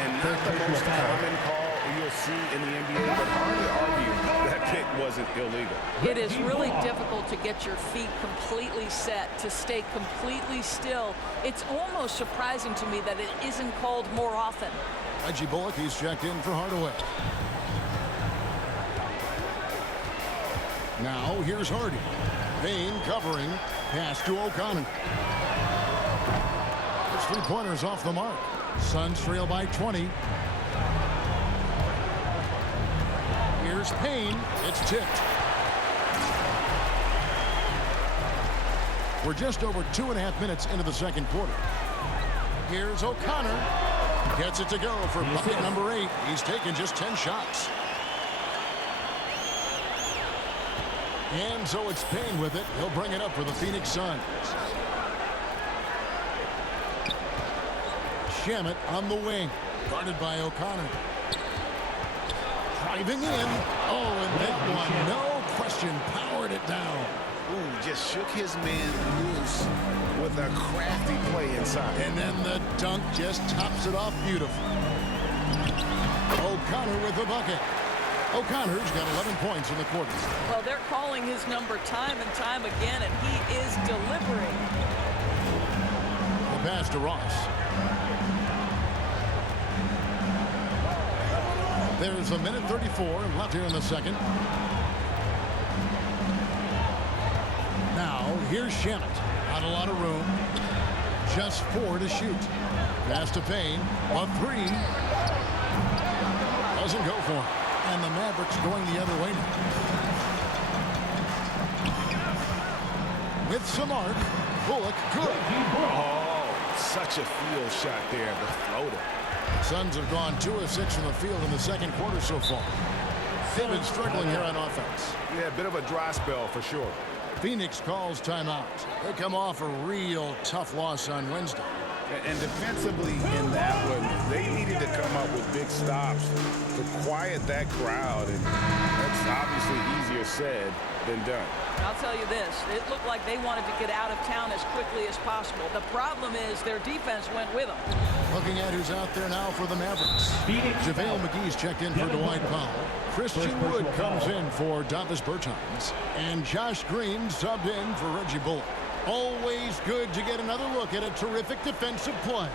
And not the most common call you'll see in the NBA, but hard to argue that kick wasn't illegal. It is really difficult to get your feet completely set, to stay completely still. It's almost surprising to me that it isn't called more often. Reggie Bullock, he's checked in for Hardaway. Now here's Hardy. Vane covering. Pass to O'Connor. His 3-pointers off the mark. Suns trail by 20. Here's Payne. It's tipped. We're just over 2.5 minutes into the second quarter. Here's O'Connor. Gets it to go for bucket number 8. He's taken just 10 shots. And so it's Payne with it. He'll bring it up for the Phoenix Suns. Shamet on the wing. Guarded by O'Connor. Driving in. Oh, and that one, no question, powered it down. Ooh, just shook his man loose with a crafty play inside. And then the dunk just tops it off beautifully. O'Connor with the bucket. O'Connor's got 11 points in the quarter. Well, they're calling his number time and time again, and he is delivering. The pass to Ross. There's 1:34 left here in the second. Now, here's Shamet. Not a lot of room. Just 4 to shoot. Pass to Payne. A 3. Doesn't go for him. And the Mavericks going the other way now. With some arc. Bullock, good. Oh, such a field shot there. The floater. Suns have gone 2 of 6 from the field in the second quarter so far. They've been struggling here on offense. Yeah, a bit of a dry spell for sure. Phoenix calls timeout. They come off a real tough loss on Wednesday. And defensively in that one, they needed to come up with big stops to quiet that crowd. And that's obviously easier said than done. I'll tell you this, it looked like they wanted to get out of town as quickly as possible. The problem is their defense went with them. Looking at who's out there now for the Mavericks. JaVale McGee's checked in for Dwight Powell. Christian Wood comes in for Davis Bertans. And Josh Green subbed in for Reggie Bullock. Always good to get another look at a terrific defensive play.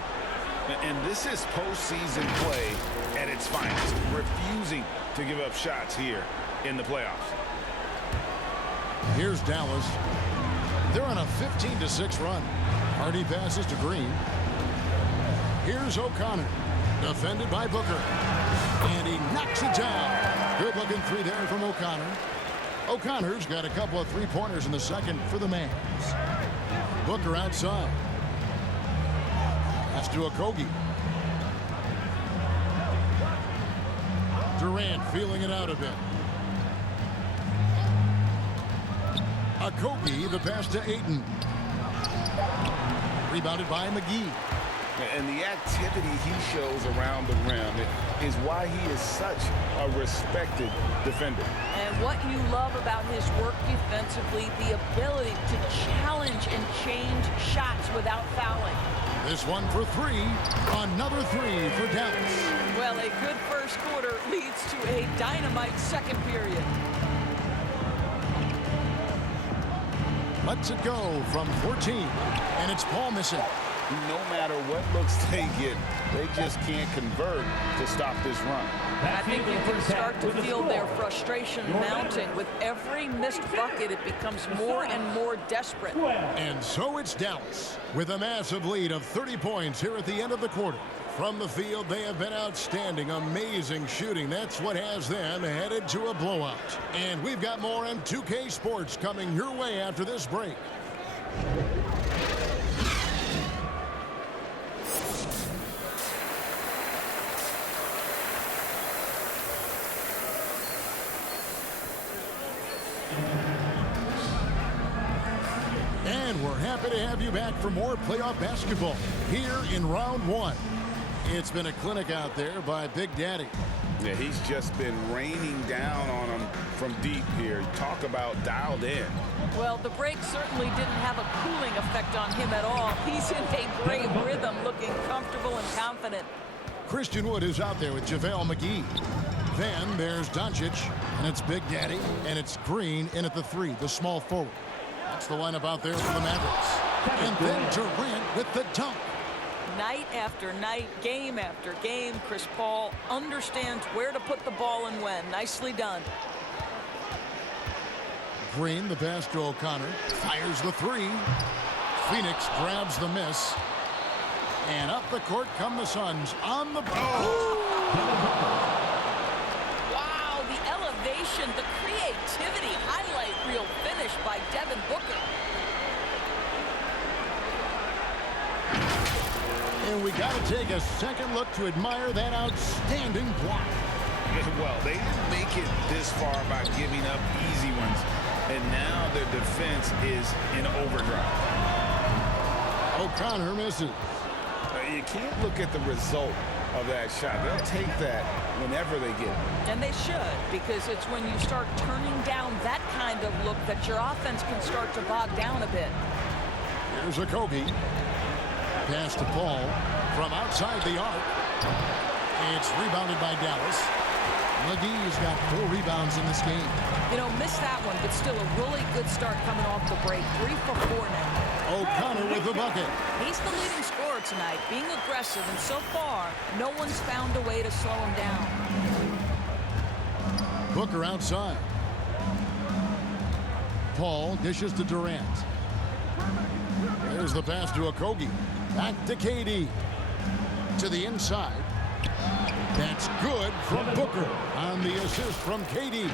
And this is postseason play at its finest. Refusing to give up shots here in the playoffs. Here's Dallas. They're on a 15-6 run. Hardy passes to Green. Here's O'Connor. Defended by Booker. And he knocks it down. Good-looking 3 there from O'Connor. O'Connor's got a couple of 3-pointers in the second for the Mavs. Booker outside. Pass to Okogie. Durant feeling it out a bit. Okogie, the pass to Ayton. Rebounded by McGee. And the activity he shows around the rim is why he is such a respected defender. And what you love about his work defensively, the ability to challenge and change shots without fouling. This one for 3. Another 3 for Dallas. Well, a good first quarter leads to a dynamite second period. Lets it go from 14. And it's Paul missing. No matter what looks they get, they just can't convert to stop this run. I think you can start to feel their frustration mounting. With every missed bucket, it becomes more and more desperate. And so it's Dallas with a massive lead of 30 points here at the end of the quarter. From the field, they have been outstanding, amazing shooting. That's what has them headed to a blowout. And we've got more M2K Sports coming your way after this break. And we're happy to have you back for more playoff basketball here in round one. It's been a clinic out there by Big Daddy. Yeah, he's just been raining down on him from deep here. Talk about dialed in. Well, the break certainly didn't have a cooling effect on him at all. He's in a great rhythm, looking comfortable and confident. Christian Wood is out there with JaVale McGee. Then there's Doncic, and it's Big Daddy, and it's Green in at the 3, the small forward. That's the lineup out there for the Mavericks. And then Durant with the dunk. Night after night, game after game, Chris Paul understands where to put the ball and when. Nicely done. Green, the pass to O'Connor, fires the 3. Phoenix grabs the miss. And up the court come the Suns on the ball. Wow, the elevation, the creativity, highlight reel finish by Devin Booker. And we got to take a second look to admire that outstanding block. Well, they didn't make it this far by giving up easy ones. And now their defense is in overdrive. O'Connor misses. You can't look at the result of that shot. They'll take that whenever they get it. And they should, because it's when you start turning down that kind of look that your offense can start to bog down a bit. Here's a Kobe. Pass to Paul from outside the arc. It's rebounded by Dallas. McGee's got 4 rebounds in this game. You know, missed that one, but still a really good start coming off the break. 3 for 4 now. O'Connor with the bucket. He's the leading scorer tonight, being aggressive, and so far, no one's found a way to slow him down. Booker outside. Paul dishes to Durant. There's the pass to Okogie. Back to KD. To the inside. That's good from Booker on the assist from KD.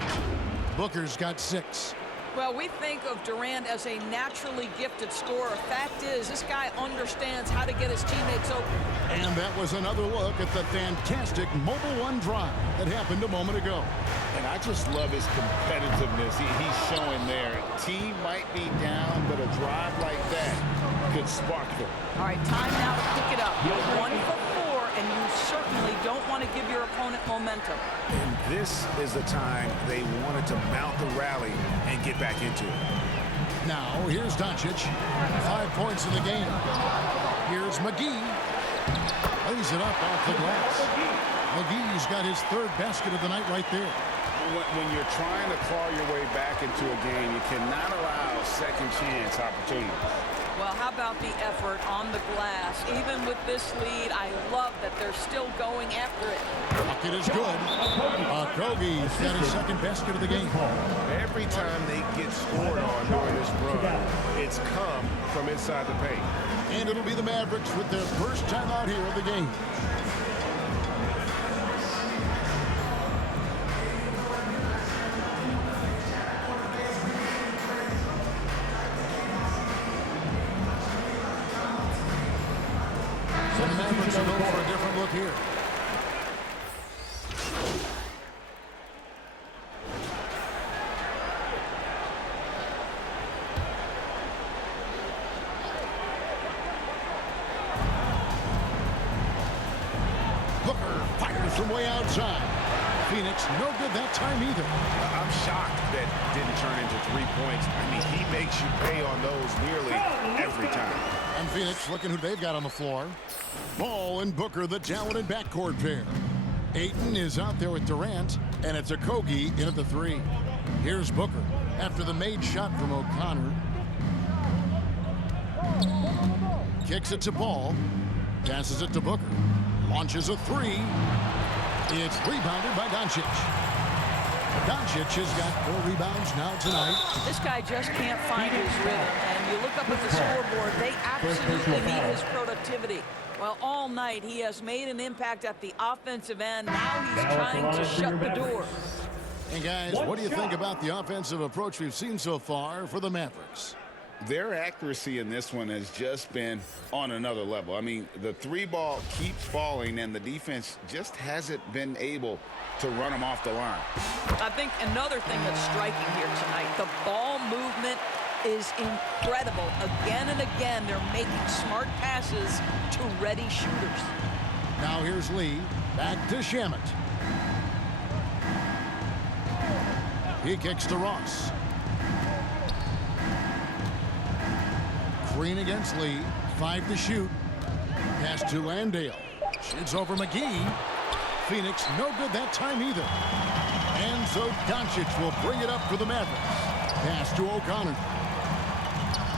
Booker's got 6. Well, we think of Durant as a naturally gifted scorer. Fact is, this guy understands how to get his teammates open. And that was another look at the fantastic Mobile One drive that happened a moment ago. And I just love his competitiveness he's showing there. Team might be down, but a drive like that could spark them. All right, time now to pick it up. You're 1 for 4, and you certainly don't want to give your opponent momentum. And this is the time they wanted to mount the rally and get back into it. Now, here's Doncic. 5 points in the game. Here's McGee. Lays it up off the glass. McGee's got his 3rd basket of the night right there. When you're trying to claw your way back into a game, you cannot allow second chance opportunities. Well, how about the effort on the glass? Even with this lead, I love that they're still going after it. Bucket is good. Okogie's got his 2nd basket of the game. Every time they get scored on during this run, it's come from inside the paint. And it'll be the Mavericks with their first time out here of the game. So the Mavericks will go for a different look here. Booker fires from way outside. Phoenix no good that time either. I'm shocked that didn't turn into 3 points. I mean, he makes you pay on those nearly every time. And Phoenix looking who they've got on the floor. Ball and Booker, the talented backcourt pair. Ayton is out there with Durant, and it's Okogie in at the 3. Here's Booker after the made shot from O'Connor. Kicks it to Paul. Passes it to Booker. Launches a 3. It's rebounded by Doncic. Doncic has got 4 rebounds now tonight. This guy just can't find his rhythm. And you look up at the scoreboard, they absolutely need his productivity. Well, all night he has made an impact at the offensive end. Now he's trying to shut the door. And guys, what do you think about the offensive approach we've seen so far for the Mavericks? Their accuracy in this one has just been on another level. I mean, the 3-ball keeps falling, and the defense just hasn't been able to run them off the line. I think another thing that's striking here tonight, the ball movement is incredible. Again and again, they're making smart passes to ready shooters. Now here's Lee. Back to Shamet. He kicks to Ross. Green against Lee. 5 to shoot. Pass to Landale. Shoots over McGee. Phoenix no good that time either. And so Doncic will bring it up for the Mavericks. Pass to O'Connor.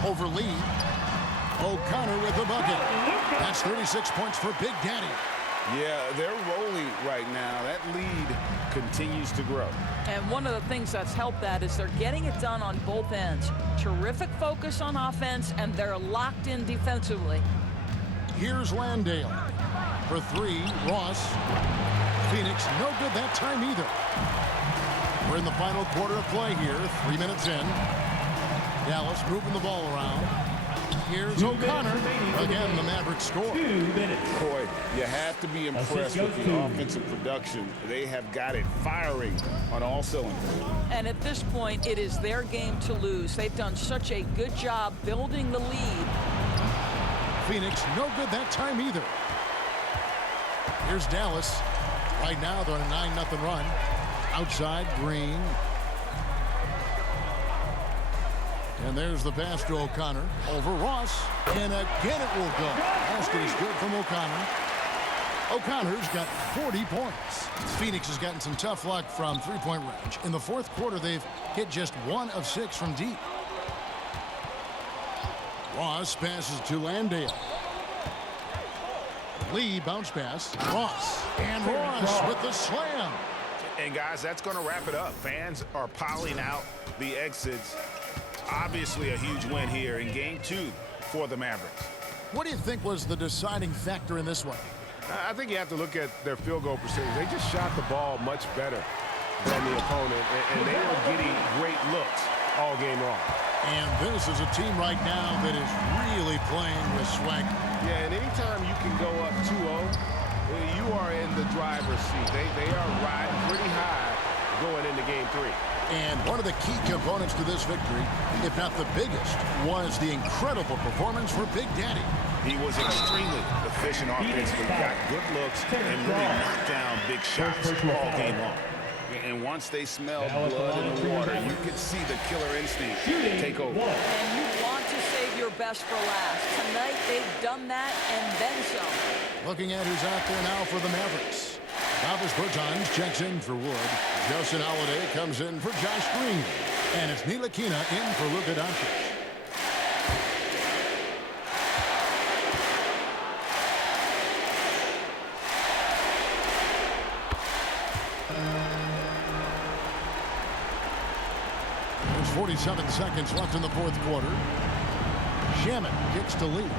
Over Lee. O'Connor with the bucket. That's 36 points for Big Daddy. Yeah, they're rolling right now. That lead continues to grow. And one of the things that's helped that is they're getting it done on both ends. Terrific focus on offense, and they're locked in defensively. Here's Landale. For 3, Ross. Phoenix no good that time either. We're in the final quarter of play here. 3 minutes in. Dallas moving the ball around. Here's O'Connor. Again, the Mavericks score. 2 minutes. Boy, you have to be impressed with the offensive production. They have got it firing on all cylinders. And at this point, it is their game to lose. They've done such a good job building the lead. Phoenix no good that time either. Here's Dallas. Right now, they're on a 9-0 run. Outside, Green. And there's the pass to O'Connor. Over Ross. And again it will go. Basket is good from O'Connor. O'Connor's got 40 points. Phoenix has gotten some tough luck from three-point range. In the fourth quarter, they've hit just 1 of 6 from deep. Ross passes to Landale. Lee bounce pass. Ross. And Ross with the slam. And guys, that's going to wrap it up. Fans are piling out the exits. Obviously a huge win here in game 2 for the Mavericks. What do you think was the deciding factor in this one? I think you have to look at their field goal percentage. They just shot the ball much better than the opponent, and they were getting great looks all game long. And this is a team right now that is really playing with swag. Yeah, and anytime you can go up 2-0, you are in the driver's seat. They are riding pretty high going into game 3. And one of the key components to this victory, if not the biggest, was the incredible performance for Big Daddy. He was extremely efficient offensively, got good looks, and really knocked down big shots all game long. And once they smelled blood in the water, you could see the killer instinct take over. And you want to save your best for last. Tonight, they've done that and then some. Looking at who's out there now for the Mavericks. Travis Bertans checks in for Wood. Justin Holiday comes in for Josh Green. And it's Ntilikina in for Luka Doncic. There's 47 seconds left in the fourth quarter. Shamet kicks to Lee.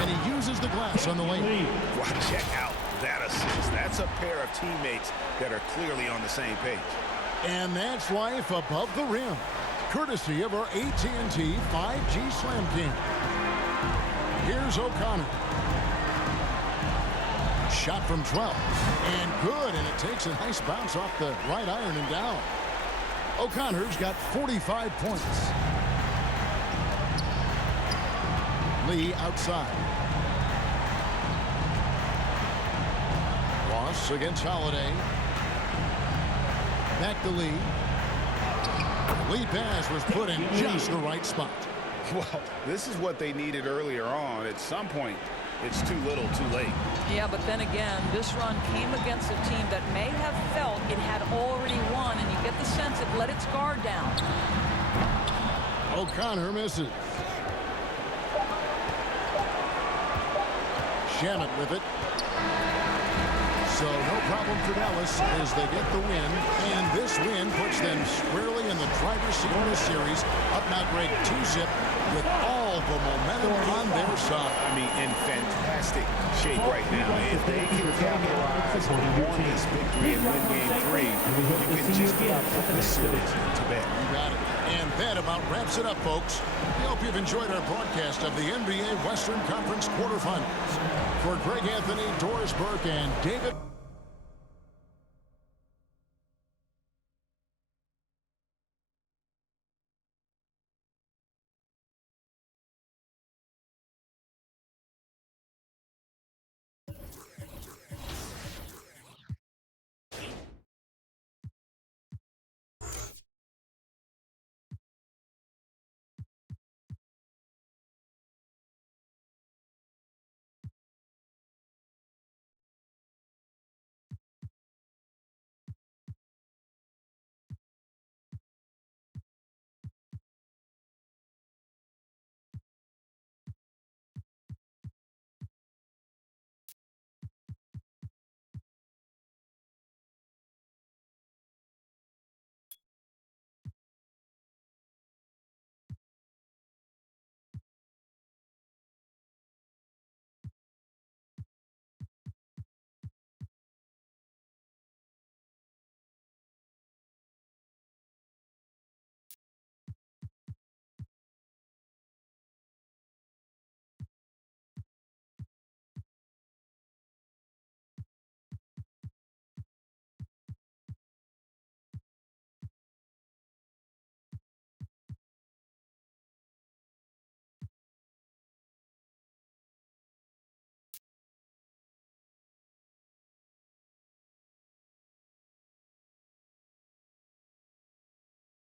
And he uses the glass on the lane. Wow, check out that assist. That's a pair of teammates that are clearly on the same page. And that's life above the rim, courtesy of our AT&T 5G Slam King. Here's O'Connor. Shot from 12. And good, and it takes a nice bounce off the right iron and down. O'Connor's got 45 points. Lee outside. Ross against Holiday. Back to Lee. Lee pass was put in just the right spot. Well, this is what they needed earlier on. At some point, it's too little, too late. Yeah, but then again, this run came against a team that may have felt it had already won, and you get the sense it let its guard down. O'Connor misses. Shamet with it. So no problem for Dallas as they get the win. And this win puts them squarely in the driver's seat in the series. Up now grade 2-zip with all the momentum on their side. I mean, in fantastic shape right now. If they can capitalize on this victory and win game 3, you can just about put this series to bed. You got it. And that about wraps it up, folks. We hope you've enjoyed our broadcast of the NBA Western Conference quarterfinals. For Greg Anthony, Doris Burke, and David